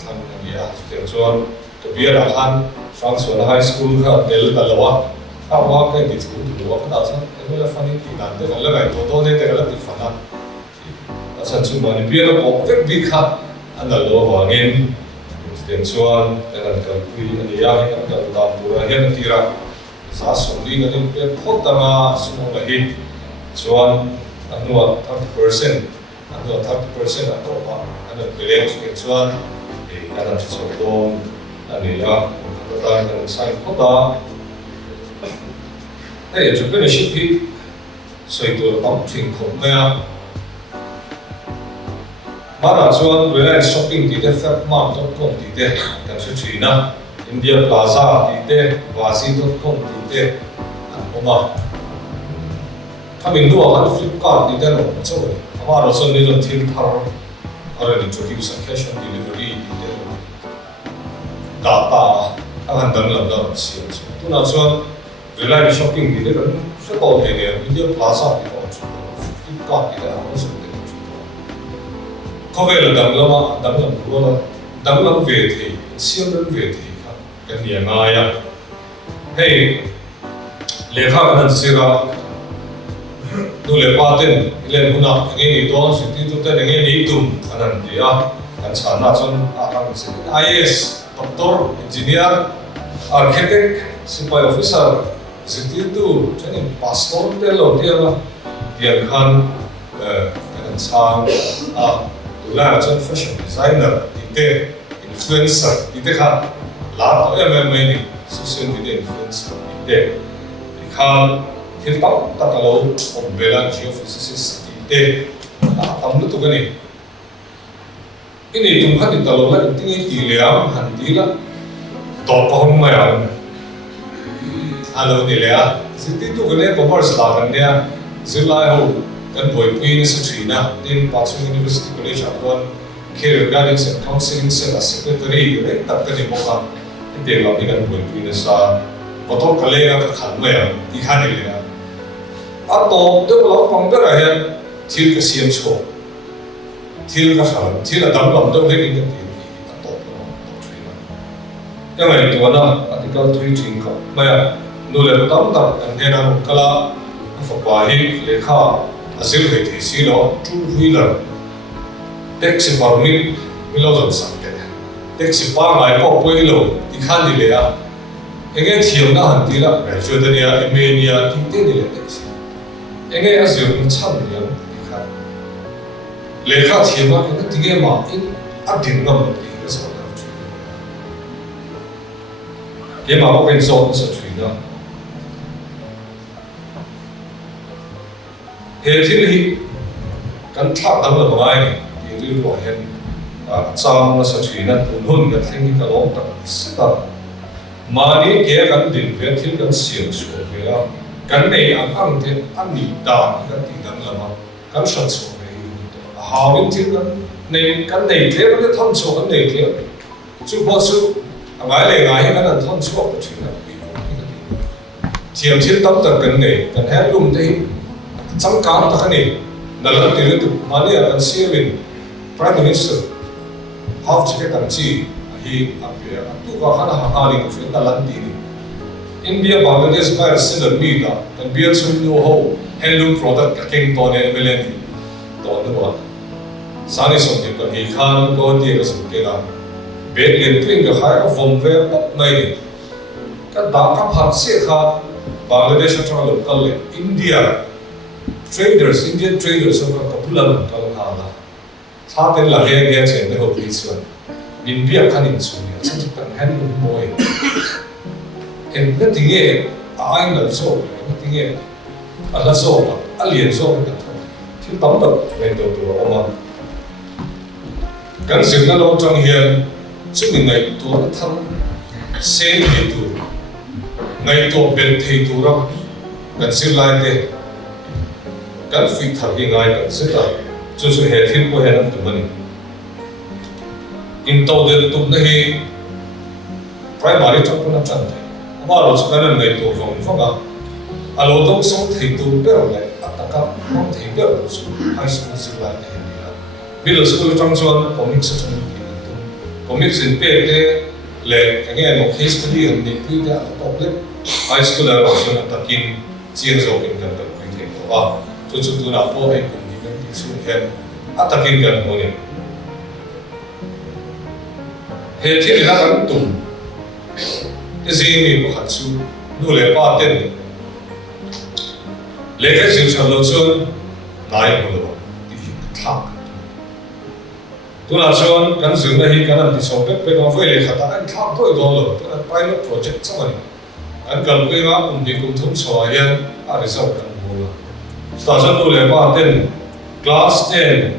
tham ani a ten chuan to bi ra khan Frankfurt high school ka del ta lawa ka wa ka di school tu lawa ka sa e la fani ti dan te la ga to ne te la ti fana asa chu ma ni bi ra ko ve bi kha an la lo wa ngin dan chuan dengan kalkui ani ya kan ka pura hian tira sa somli ngani pe photama sumo lahi chuan anua 30% atopa ana beleng ke chuan ana chotong ani ya ka kan sai phota entrepreneurship hi soitu am thing khom na Mana chuan Reliance Shopping di te Fatmart.com di te kan chu na India Plaza di te Vazi.com di te an oma kamin duwa kan Flipkart di te no chawi ama ro son ni jo thil thar are ni chu sa cash on delivery di te data ang dan lam da si tu na chuan Reliance Shopping di te kan so ko ne India Plaza di ko chu Flipkart di te ang so có vẻ là đầm lắm của là đầm lắm về thì siêu lắm về thì cái nhà ngay à hey lệ khá là gì ra tu lệ ba tên lên hôm nào nghe đi đó sự ti tu tên nghe đi tum anh đi à anh chán na chọn anh sẽ IAS doctor engineer architect supply officer sự ti tu cho nên pastor tên lâu tiền là tiền khan anh chán là chân fashion designer, ite influencer, ite khan lá to MMA social media influencer, ite khan thil tóc tatalo ombela geophysicist, ite tam lu tu cái này, ini tum khan talo la tingi tiliam handi la to pahom maya, alo nilia, siti tu cái này commerce la kan nia, zilai ho kan boy pui sa China din Pakistan University College apon career guidance and counseling cell secretary re tak kan mo ka ite la kan boy pui sa motor kalega ka khan ma ya ti khan ni le ato develop pang bera ya thil ka siam cho thil ka khan thil dam lam do he ni ti ato ya mai to na article 3 thing ka ma ya no le tam tak an he na kala fa pa hi lekha Azil hai thi si lo two wheeler taxi permit milo jong sang ke taxi pa ngai po poi lo ti khan ni le a enge thiam na han ti la graduate ya emenia ti te ni le taxi enge azil in cham ni ti khan le kha thiam ma ke ti ge ma in a din ngam ti ke sa na chu ke ma ko ken so sa chu na he thil hi kan thak dam la bangai ni ti ri lo hen chang na sa thina tun hun ga thing ka long tak sa mani ke kan din ve thil kan siam chu ve la kan nei ang te an ni da kan ti dam la ma kan sha chu ve hawin thil kan này cái này thế mà nó thon số cái này thế chú bao chú ngài này ngài cái này thon số cái chuyện này chiếm chiếm tâm tật cái này cái hết luôn đấy trong cán tất cái này là lần thứ nhất mà này là siêu mình Prime Minister học cái cái gì hi apia tu ka khana ha ni ko fe ta lan ti ni India Bangladesh ba similar mi da and be so no ho handloom product ka king to ne melen to no wa sani som ni ko hi khan ko ti ka som ke da be len twin ka khai ka vom ve pop mai ni ka da ka phat se kha Bangladesh tra local Indian traders so ka pulan ka ha da tha ten la he ge chen ne ho pi chuan min bia khan in chu ni chang kan han lu moi en na tinge ai na so na tinge ala so a lien so ka thil tam tak nei to to oma kan sim na lo tang hian chu ni ngai to na tham sen hi tu ngai to ben thei tu ra kan sil lai te kan fi thar hi ngai kan se ta chu chu he thil ko he na tu mani in to den tu na hi primary chok na chan thai ama lo chkan ngai to vong fonga alo to so thei tu per le ataka no thei per su high school sila te ni middle school chang chuan comics chang ni tu comics in pe te le again no case study and ni pu da to le high school la ro so na takin chien zo kin kan kan pi the to wa chu chu tu na po ai kun ni kan ti su hen atakin kan mo ni he thil na kan tum cái gì mình có hạt chú nu lệ ba tên lệ cái sự chọn lựa chọn lại một lần đi thắc tôi là chọn cái sự này cái làm thì sau biết bên ngoài lệ khát anh thắc tôi đó rồi pilot project xong rồi anh cần cái mà cũng đi cùng thống soạn hiện để sau cần mua là chọn nu lệ ba tên class 10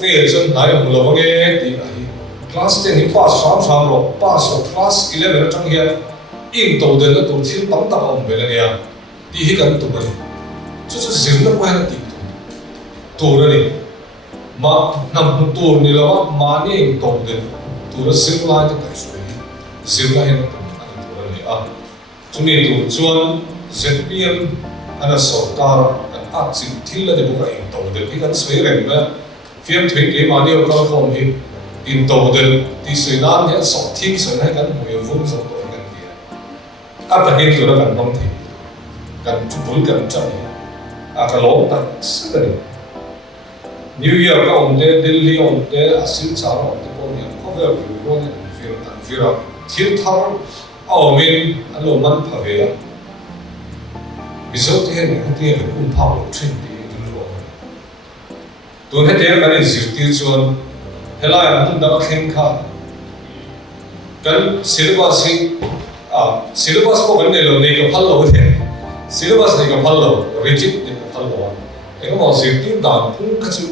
fail chọn lại một lần nghe thì class 10 hi pass sam ro pass of class 11 atang hian in to den la tur thil tam tak om bela nia ti hi kan tu mani chu chu zin na ko han ti tu ra ni ma nam tur ni lawa ma ni in to den tu ra sim lai ta kai sui sim lai hen tu ra ni a chu ni tu chuan ZPM ana sarkar an a chin thil la de bu ka in to den hi kan sui rem na fiam thui ke ma ni ka khom hi in to den ti sui nan ne so thing sui hai kan mu vum so to kan dia a ta hin tu ra kan nom thi kan chu bul kan cha a ka lo ta sari New York on de Delhi on de asil cha on de ko ni ko ver vi ko ni vira thil thar a min alo man pha ve bizo te ne ti ne kun pha lo thin ti du ro tu he te kan in sir ti chuan helai an da khen kha kan syllabus ko kan ne lo nei ka phal lo the syllabus nei ka phal lo rigid nei ka phal lo eng mo sir ti dan pung ka chu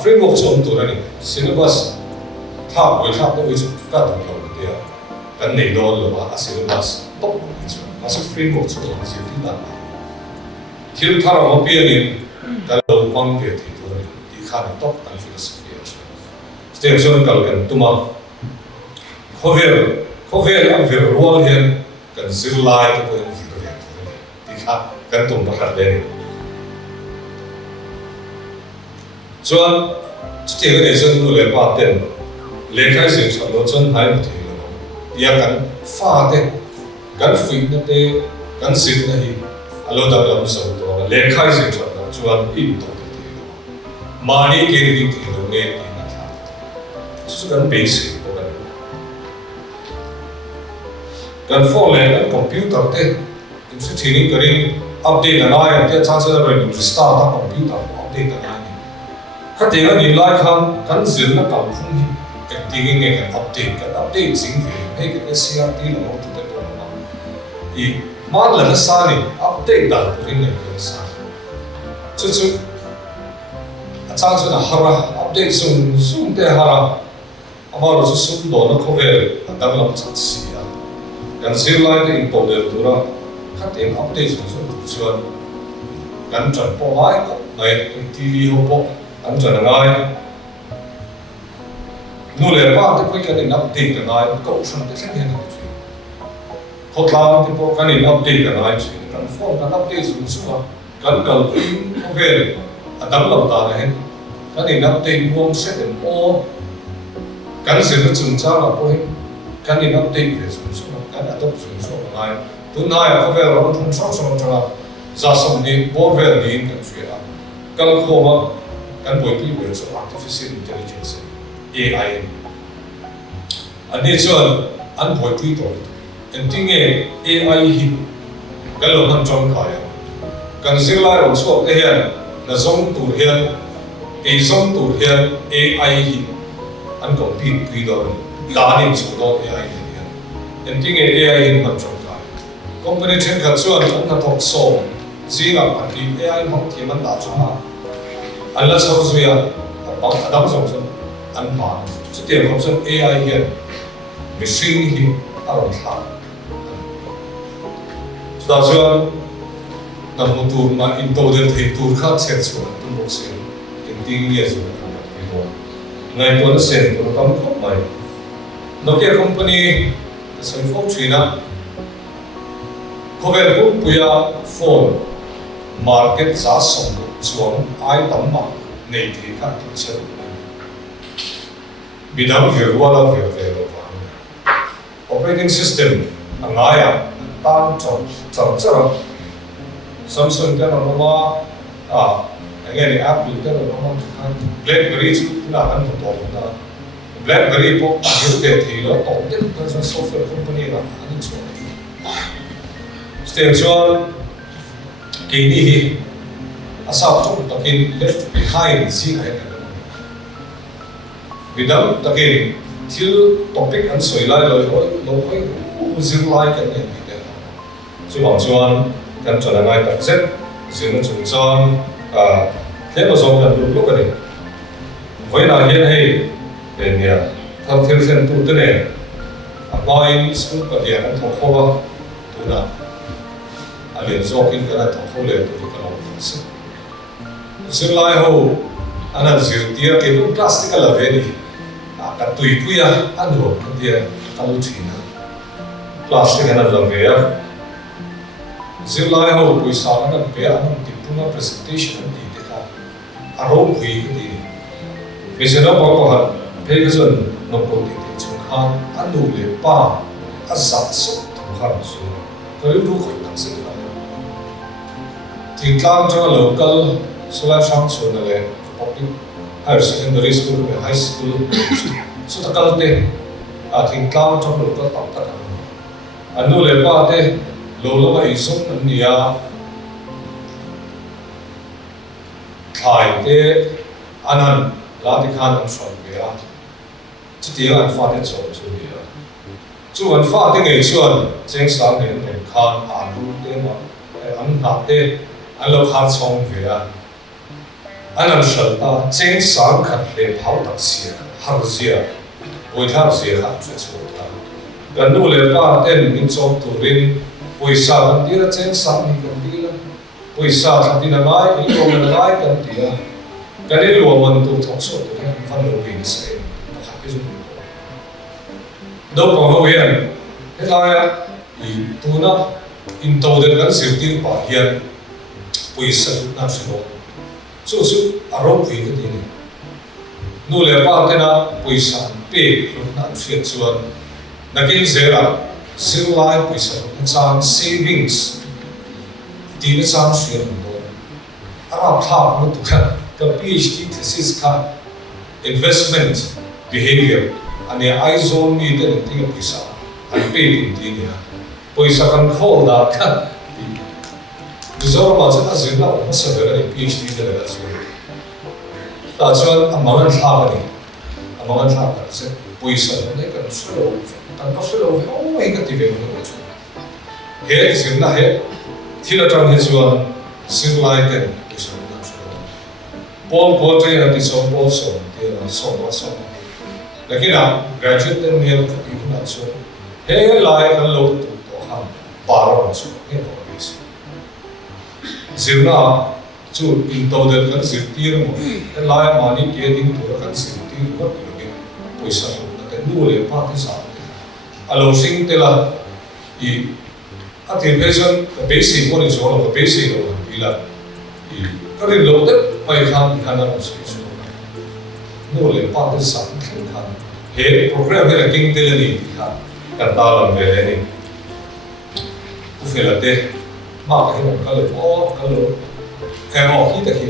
framework chom tu ra ni syllabus tha ko tha ko chu ka ta lo te kan nei do lo ba syllabus top ni chu ma su framework chu sir ti dan thil thar mo pi ni ka lo pang ke thi tu ni kha ni top kan philosophy Station kalkan tuma khover am ver rol hen kan zirlai to ko ni ti kha kan tum ba khat le chuan chute ne chen nu le pa ten le khai sin chon lo chon hai mu thi lo ya kan fa te kan fui na te kan sin na hi alo da lam so to le khai sin chon lo chuan in to te mani ke ni ti lo ne su kan basic ko kan phone le kan computer te in su thini karin update na ai te chance na ren restart ta computer update na ni kha te ga ni lai kan zin na kam phung hi kan tingin nge kan update sing ve he ke CRT la mo tu te to na I man la sa ni update da rin ne ko sa chu chance na hara update sum te hara amaro su sum do na khover dam lam chat sia kan sir lai de in to de dura khat em update su chuan kan chan po mai ko nai TV ho po an chọn ngay nu le pa te koi kan in update ka ngai ko san te sen hen chu hotline te po kan in update ka ngai chu kan phone kan update zu chu kan kal in over adam lam ta ne kan in update mom set and all kan se nu chung cha la po kan in update ve zu chu kan adopt zu chu ngai tu nai ko ve ron thun so so cha za som ni bo ve ni kan chu ya kan kho ma kan boi pi ve chu artificial intelligence AI anh chuan an boi pui to en tinge AI hi galo han chong khai kan zirlai ro chuak te hian na zong tur hian e zong tur hian AI hi an compete pui do da ni chu do AI hi en tinge AI hi han chong khai company chen kha chuan an na thok so zinga an ti AI mong thi man da cha an la chau zuya bang adam zong zong an ma chu te khom san AI hian machine hi aron thla da chuan na mu tur ma in to del thei tur kha che chu tu mo se in ding ye chu ni do ngai to na sen to kam khop mai Nokia company sai phok china cover pum puya phone market za song chuang ai tam ma nei thi kha ti che bidam virtual virtual operating system angaya tan chong chong chong Samsung kan nama angani Apple kan nama BlackBerry na kan to na BlackBerry po agute thi lo to de kan software company na ani chu station kini hi asap chong takin left behind si hai bidam takin til topic an soi lai lo hoi zin lai kan ne bi de chu bang chuan kan chona ngai tak zet zin chung chuan thế mà zong kan lúc này với là hiện hay để nhà tham thiên sen tu thế này ngoài school cái gì anh thọc kho tu na anh liền do cái là thọc kho liền tu cái nào phát sinh lai ho anh là dự tiệc cái lúc plastic là về đi cả tùy quy anh được cái gì anh lu chín plastic anh là về dự lai ho buổi sáng anh về anh tiếp tục presentation anh đi thế cả rong quy cái gì bây giờ nó bảo hẳn thế cái chuyện nó có thể chúng ta anh đủ để ba anh sản xuất thằng hàng số cái lúc khỏi tăng sinh ra thì làm cho local số là sang số này public higher secondary school và high school số tất cả thế thì làm cho local tập tất cả anh đủ để ba thế lolo mà isung anh nia thay thế anh là đi khăn anh soạn về chứ tiếng anh phát đến chỗ chú đi chú anh phát đến ngày xuân trên sáng đến để khăn anh luôn đến mà anh nạp đến anh lo khăn xong về anh sợ ta trên sáng khát để pháo đặc xia hạt xia bồi tháp xia hạt chuyện chỗ ta gần nu lên ba tên mình trong tủ rin bồi sa gần đi là trên sáng mình gần đi là bồi sa thật đi là ngay cái đồ là ngay gần đi cái này lúa mình tu thóc sốt thì anh phân lúa bình sẽ khác cái dùng đâu còn hậu hiện thế là thì tu nó in tàu đến gần siêu tiền bảo hiểm bồi sa nam sinh đâu số arop cái gì này nu lệ ba cái nào bồi sa bê nam sinh chuan là cái gì là zero life bồi sa nó sang savings thì nó sang xuyên đâu Arab tháp nó tụ cái PhD thesis ka investment behavior ani aizone ni te tinga pisa an pe pin ti ni poisa kan khol da ka bizarre ma cha azina ma sa vera ni PhD de la so ta chuan amangan tha ka se poisa ne kan slo tan ka slo o ei ka ti ve no chu he zina he thila tang he chuan singlai ten Paul train at the song Paul song, the song what song. Like now, graduate then here to people not so. Hey, like a low to ham, bar so, you know, this. Zirna, chu in to del kan zir tir mo lai mani ke ding tur kan zir tir ko ki poisa na kan du le pa ti sa alo sing te la I a ti version basic ko ni so lo basic lo ila I ka ri lo de pai khan na so no le pa ti sa khan he program he king te ni kha kan ta lam ve ni u fe la te ma ka he ka lo ka lo he mo ki te ki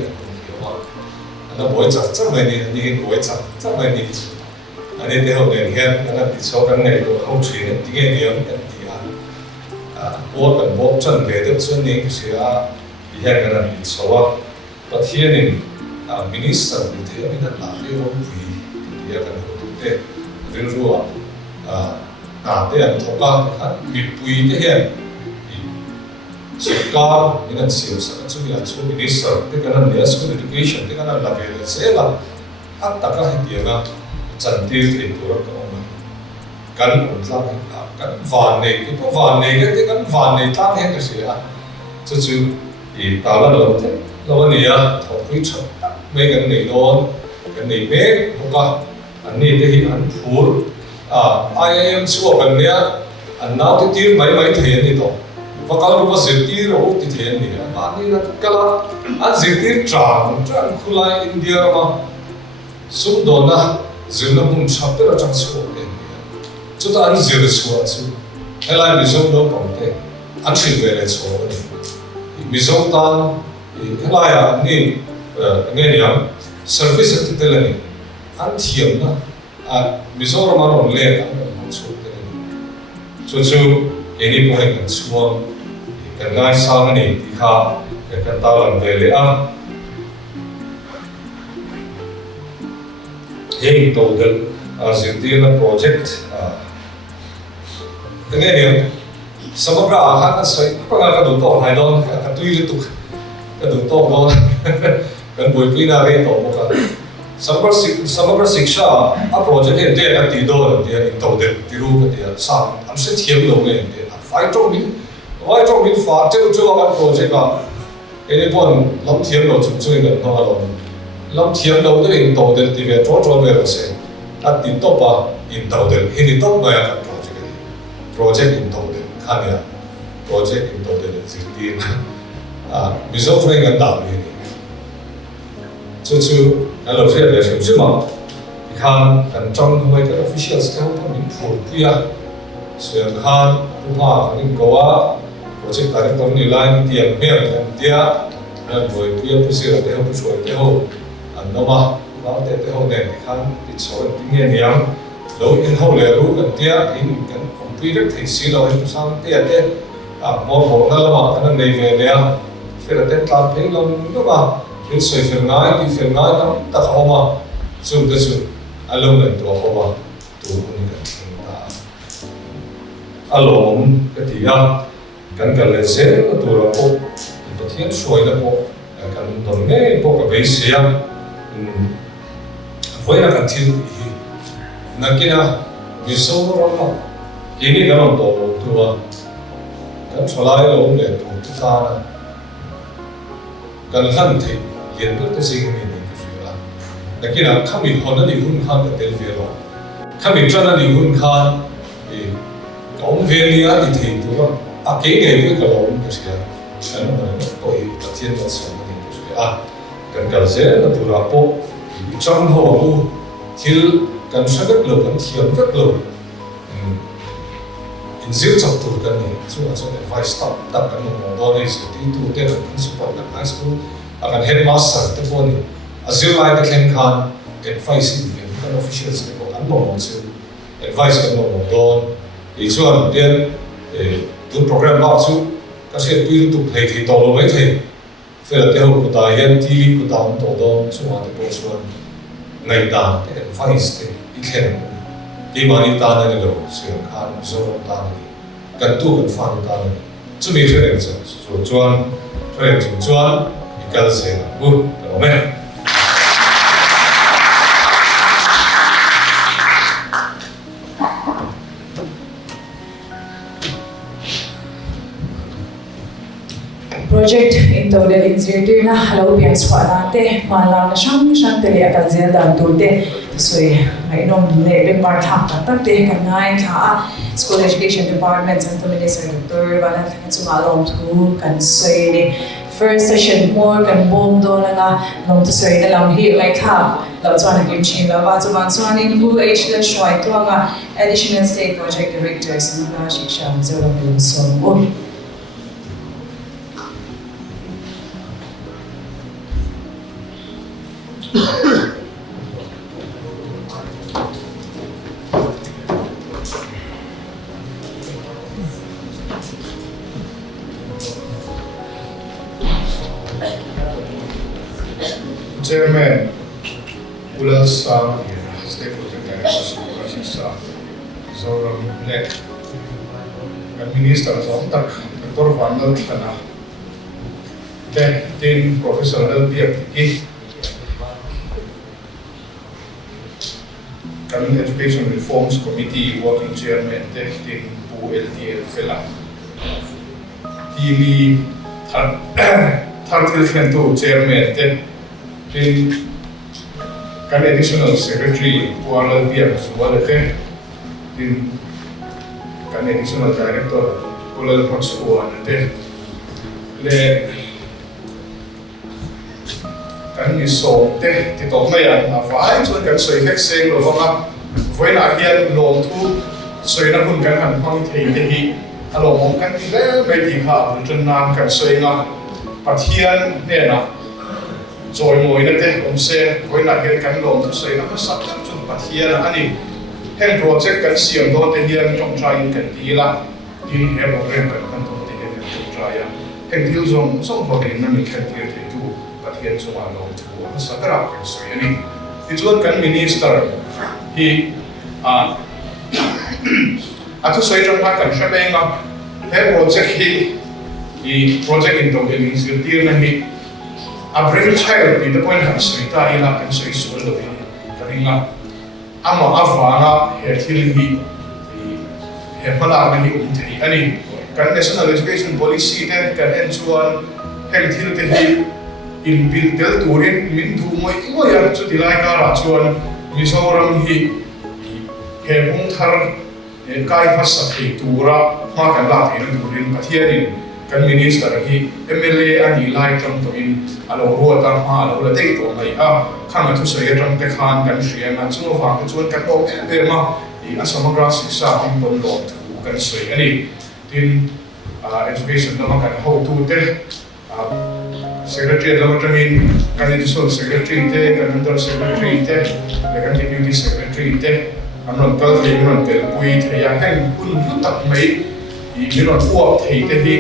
ana boy cha cha mai ni boy cha cha mai ni ani te ho ne he ana ti so kan nei lo ho chi ne ti ge ni am kan ti a bo kan bo chan ve de chun ni si a hi he kan ni so wa pa thien ni minister ni te ni na la le ro vi ya kan ho te rin ru a te an thoka kha mi pui te he सरकार इन सियासत चुनिया चु मिनिस्टर ते kana ne school education te kana la ve se la at taka hianga chanti te tur ka ma kan utla kan van ne ki po van ne ke te kan van ne ta ne ke se a chu chu I ta la lo te lo ni ya tho pui chho me kan nei don kan nei me ka an ni te hi an phur IIM chu kan ne an na te tir mai mai the ni to và các lúc zirtir ro ti then ni ani na kala an zirtir tran khulai India ma sum dona zirna bum chapter a chang so ne chu ta an zir so chu helai mi zo do pomte an thil ve le so mi zo tan helai a ni nge niam service ti te le ni an thiam na mi zo ro ma ron le an chu te ni chu any point kan chuang kan ngai sang ni ti kha kan ta lan ve le a heng to del Argentina project nge ni samabra ha ka sai pa ka du to hai don ka tu li tu ka du to don kan boi pi na re to mo ka samabra shiksha a project he de na ti do de to del ti ru ka de sa am se thiam lo nge de vai trong min fa te chu ka project a ene pon lam thiam lo chu chu ngan no lo lam thiam lo de in to del ti ve cho ve se a ti to pa in to del he ni to ba ya project in to del khan ya project in to del ji ti mi zo fre ngan da ni chu alo fe le chu ma khan kan trong hoi ka officials te ho min phur pu ya Suyang Khan, Rumah, Kanin Goa, project director ni line tiang mer kan dia, dan boy dia pusir dia pusoi dia ho, nama nama dia ho ne kan di soal tinggi ni yang, lo in ho le lu kan dia in kan computer thesi lo in sang dia mau lama kan nei ve dia, fira dia tan pei lo nama, in soi di firngai tam tak ho ma, sum tu along kan tu ho ma, tu ni kan. Alom ketika kan kalau saya tu rapo, betul suai rapo, kan domne pok base ya, boleh nak kantin, nak kena bisa orang, ini kan untuk tua, kan solai lom le tu sana, kan hanti, yang tu tersinggung ini tu sudah, nak kena kami honda di hun kan betul velo, kami cana di hun kan. Ông về đi á thì tụi nó cái nghề với cái lồng cái gì đó nó tôi thiên là sống cái gì cần cần sẽ là tụi nó bộ trong hồ mu thiếu cần sẽ rất lâu cần thiếu rất lâu in giữ chặt tụi cái này chúng ta sẽ phải stop tập cái một đó này sẽ đi tụi cái là support cái high school cần headmaster cái bọn này giữ lại cái khen khan advice cái officials cái bọn anh bọn sự advice cái bọn đó thì chuan tiên tu program bao chu các sẽ quy tụ thầy thì tổ lo mấy thầy phải là theo của đại hiện TV của đại tổ đó chuan thì bộ chuan ngày ta cái advice thì ít khen đi mà đi ta này lo sửa khan rồi ta này cần tu cần phản ta này chú mình phải làm sao rồi chuan phải làm chuan cái gì là good đúng không? project into the inserter na hello pian swa nate malang na shang tele akal zel dan turte soi ai nom le be par thak tak te kan ngai kha school education department and minister Dr. Vanan Chungalom thu kan soi ni first session more kan bom do na nga nom tu soi na lam hi lai kha lo chuan kim chin la wa chuan chuan in bu h la shwai to nga additional state project directors na shiksha zero million so Chairman, Ulal Sam, State Project Director, Zoram Lek, Minister Zontak, Dr. Vandal Kana, Tin Professor LPFTK, Current Education Reforms Committee Working Chairman, Tin Bu LTL Fela, Tili Tartil Kento Chairman, Tin kan additional secretary Puala Biar Suwalake, Tin kan additional director Puala Potskuan, le kan iso titok na yan avay so kan soy hexeng lo fanga voy na hian lom thu soy na hun kan han hang thei hi alo mong kan ti le mai ti ha chen nan kan soy na pathian ne na rồi ngồi nó thế ông xe với lại cái cánh lồng thực sự nó có sắp xếp chung bát hiền anh đi hem project cái xiềng đó thì hiền trong trai cái tí là đi hem một cái căn thôn thì hiền trong trai à hem thiếu dùng sống vào đến năm mình khai tiền thì tu bát hiền cho vào lồng tu nó sắp ra cái sự anh đi thì chuột cái minister thì tu xây trong hai cái sắp em mà hem project thì project in trong cái mình sử tiền này a brain child di the point han sui ta ila kan sui sul lo karinga ama avanga he thil hi he pala na hi thei ani kan national education policy te kan en chuan he thil te hi in bil tel turin min thu moi ya chu dilai ka ra chuan mizoram hi he bung thar he kai phasa thei tura ma kan la thei turin pathianin kan minister hi MLA ani lai trong to in alo ruwa ta ma alo la dei to mai a khang thu soi trong te khan kan shriang a chu wa ka chuan kan to e ma I asamagra siksa in bon lo kan soi ani tin education lama kan how to te secretary lama tangin kan additional secretary te kan under secretary te kan deputy secretary te anon tal thei non tel pui theya heng kun tak mai I miron uap thei te hi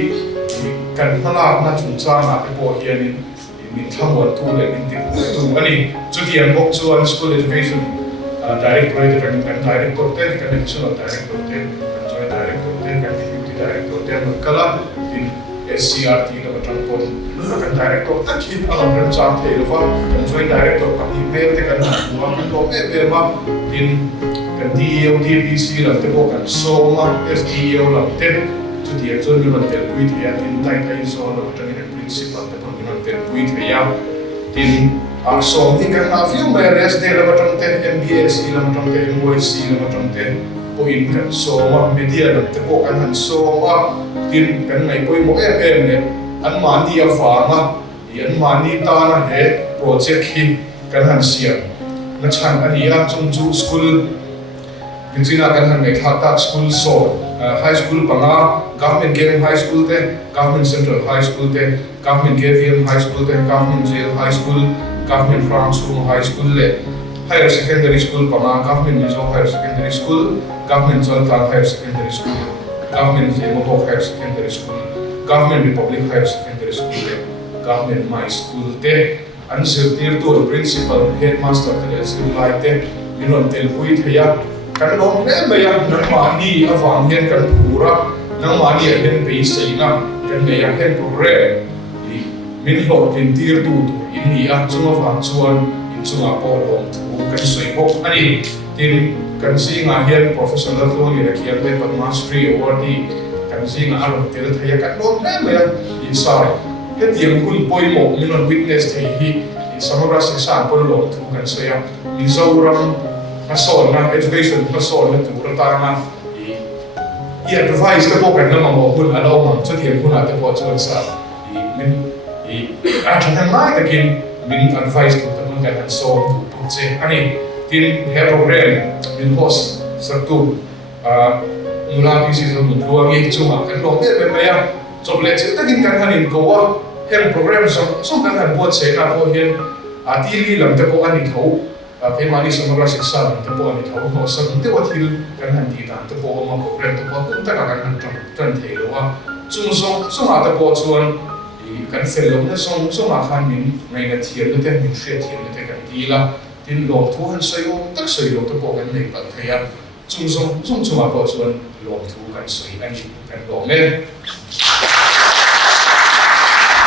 kan halak na chung cha na te po hian min thamon tu le min tu ani chutian bok chuan school education director kan director te kan additional director te kan joint director te kan deputy director te man kala in SCRT la batang pon kan director ta ki alam ran cha the lo kan joint director ka hi mail te kan wa kan lo me ma in kan DEO DPC la te po kan so ma SDEO la te dia zon ni man tel puit ya tin tai tai so lo tang ni principal te pon ni man tel puit ya tin so ni kan na fiu mai res de la tang te MBS la tang te MOC la tang te po in kan so ma media la te po kan han so ma tin kan mai poi mo em ne an ma ni a fa ma yan ma ni ta na he project hi kan han siam na chan ani ya chung chu school Vicina kan han mai thak tak school so high school panga government game high school te government central high school te government KVM high school te government jail high school government Fransroom high school le higher secondary school panga government Mizo higher secondary school government Zoltan higher secondary school government Zemopo higher secondary school government Republic higher secondary school te government my school te an sirtir to principal headmaster te sil lai te minon tel pui theya kan lom le me ya nan ma ni awang hian kan pura nang ma ni hian pe sei na kan me ya hian pu re min lo tin tir tu in ni a chunga wang chuan in chunga po lom thu kan soi bok ani tin kan si nga hian professional lo ni ra kian le but mastery award kan si nga alo tel thaya kan lom le me ya in sare hết tiếng hun bôi mộ như là witness thì hi samara sẽ sản con lột thu gần xoay mình dâu ram nó sồn na education nó sồn na tu ra ta na i advice cái bộ cái nó mà một hun ở đâu mà cho tiền hun ở cái bộ cho sao mình chúng ta nói cái kia mình advice của tụi mình cái hàng sồn tu chế anh ấy tin hệ program mình host satu mula pisi so luang ye cuma kan lo dia memang chocolate kita kan hanin ko hem program so kan han buat se na ko hian atili lam te ko ani tho ke mani samara siksa te ko ani tho ho sa te wa thil kan han ti ta te ko ma program te ko ta ka kan han tan thei lo wa chung so ma te ko chuan kan fel lo na so ma khan min ngai na thian te min shre thian te kan ti la tin lo thu han sayo tak sayo te ko kan nei kan thei chung mà có chuyện lộn thu cảnh suy anh cảnh lộn lên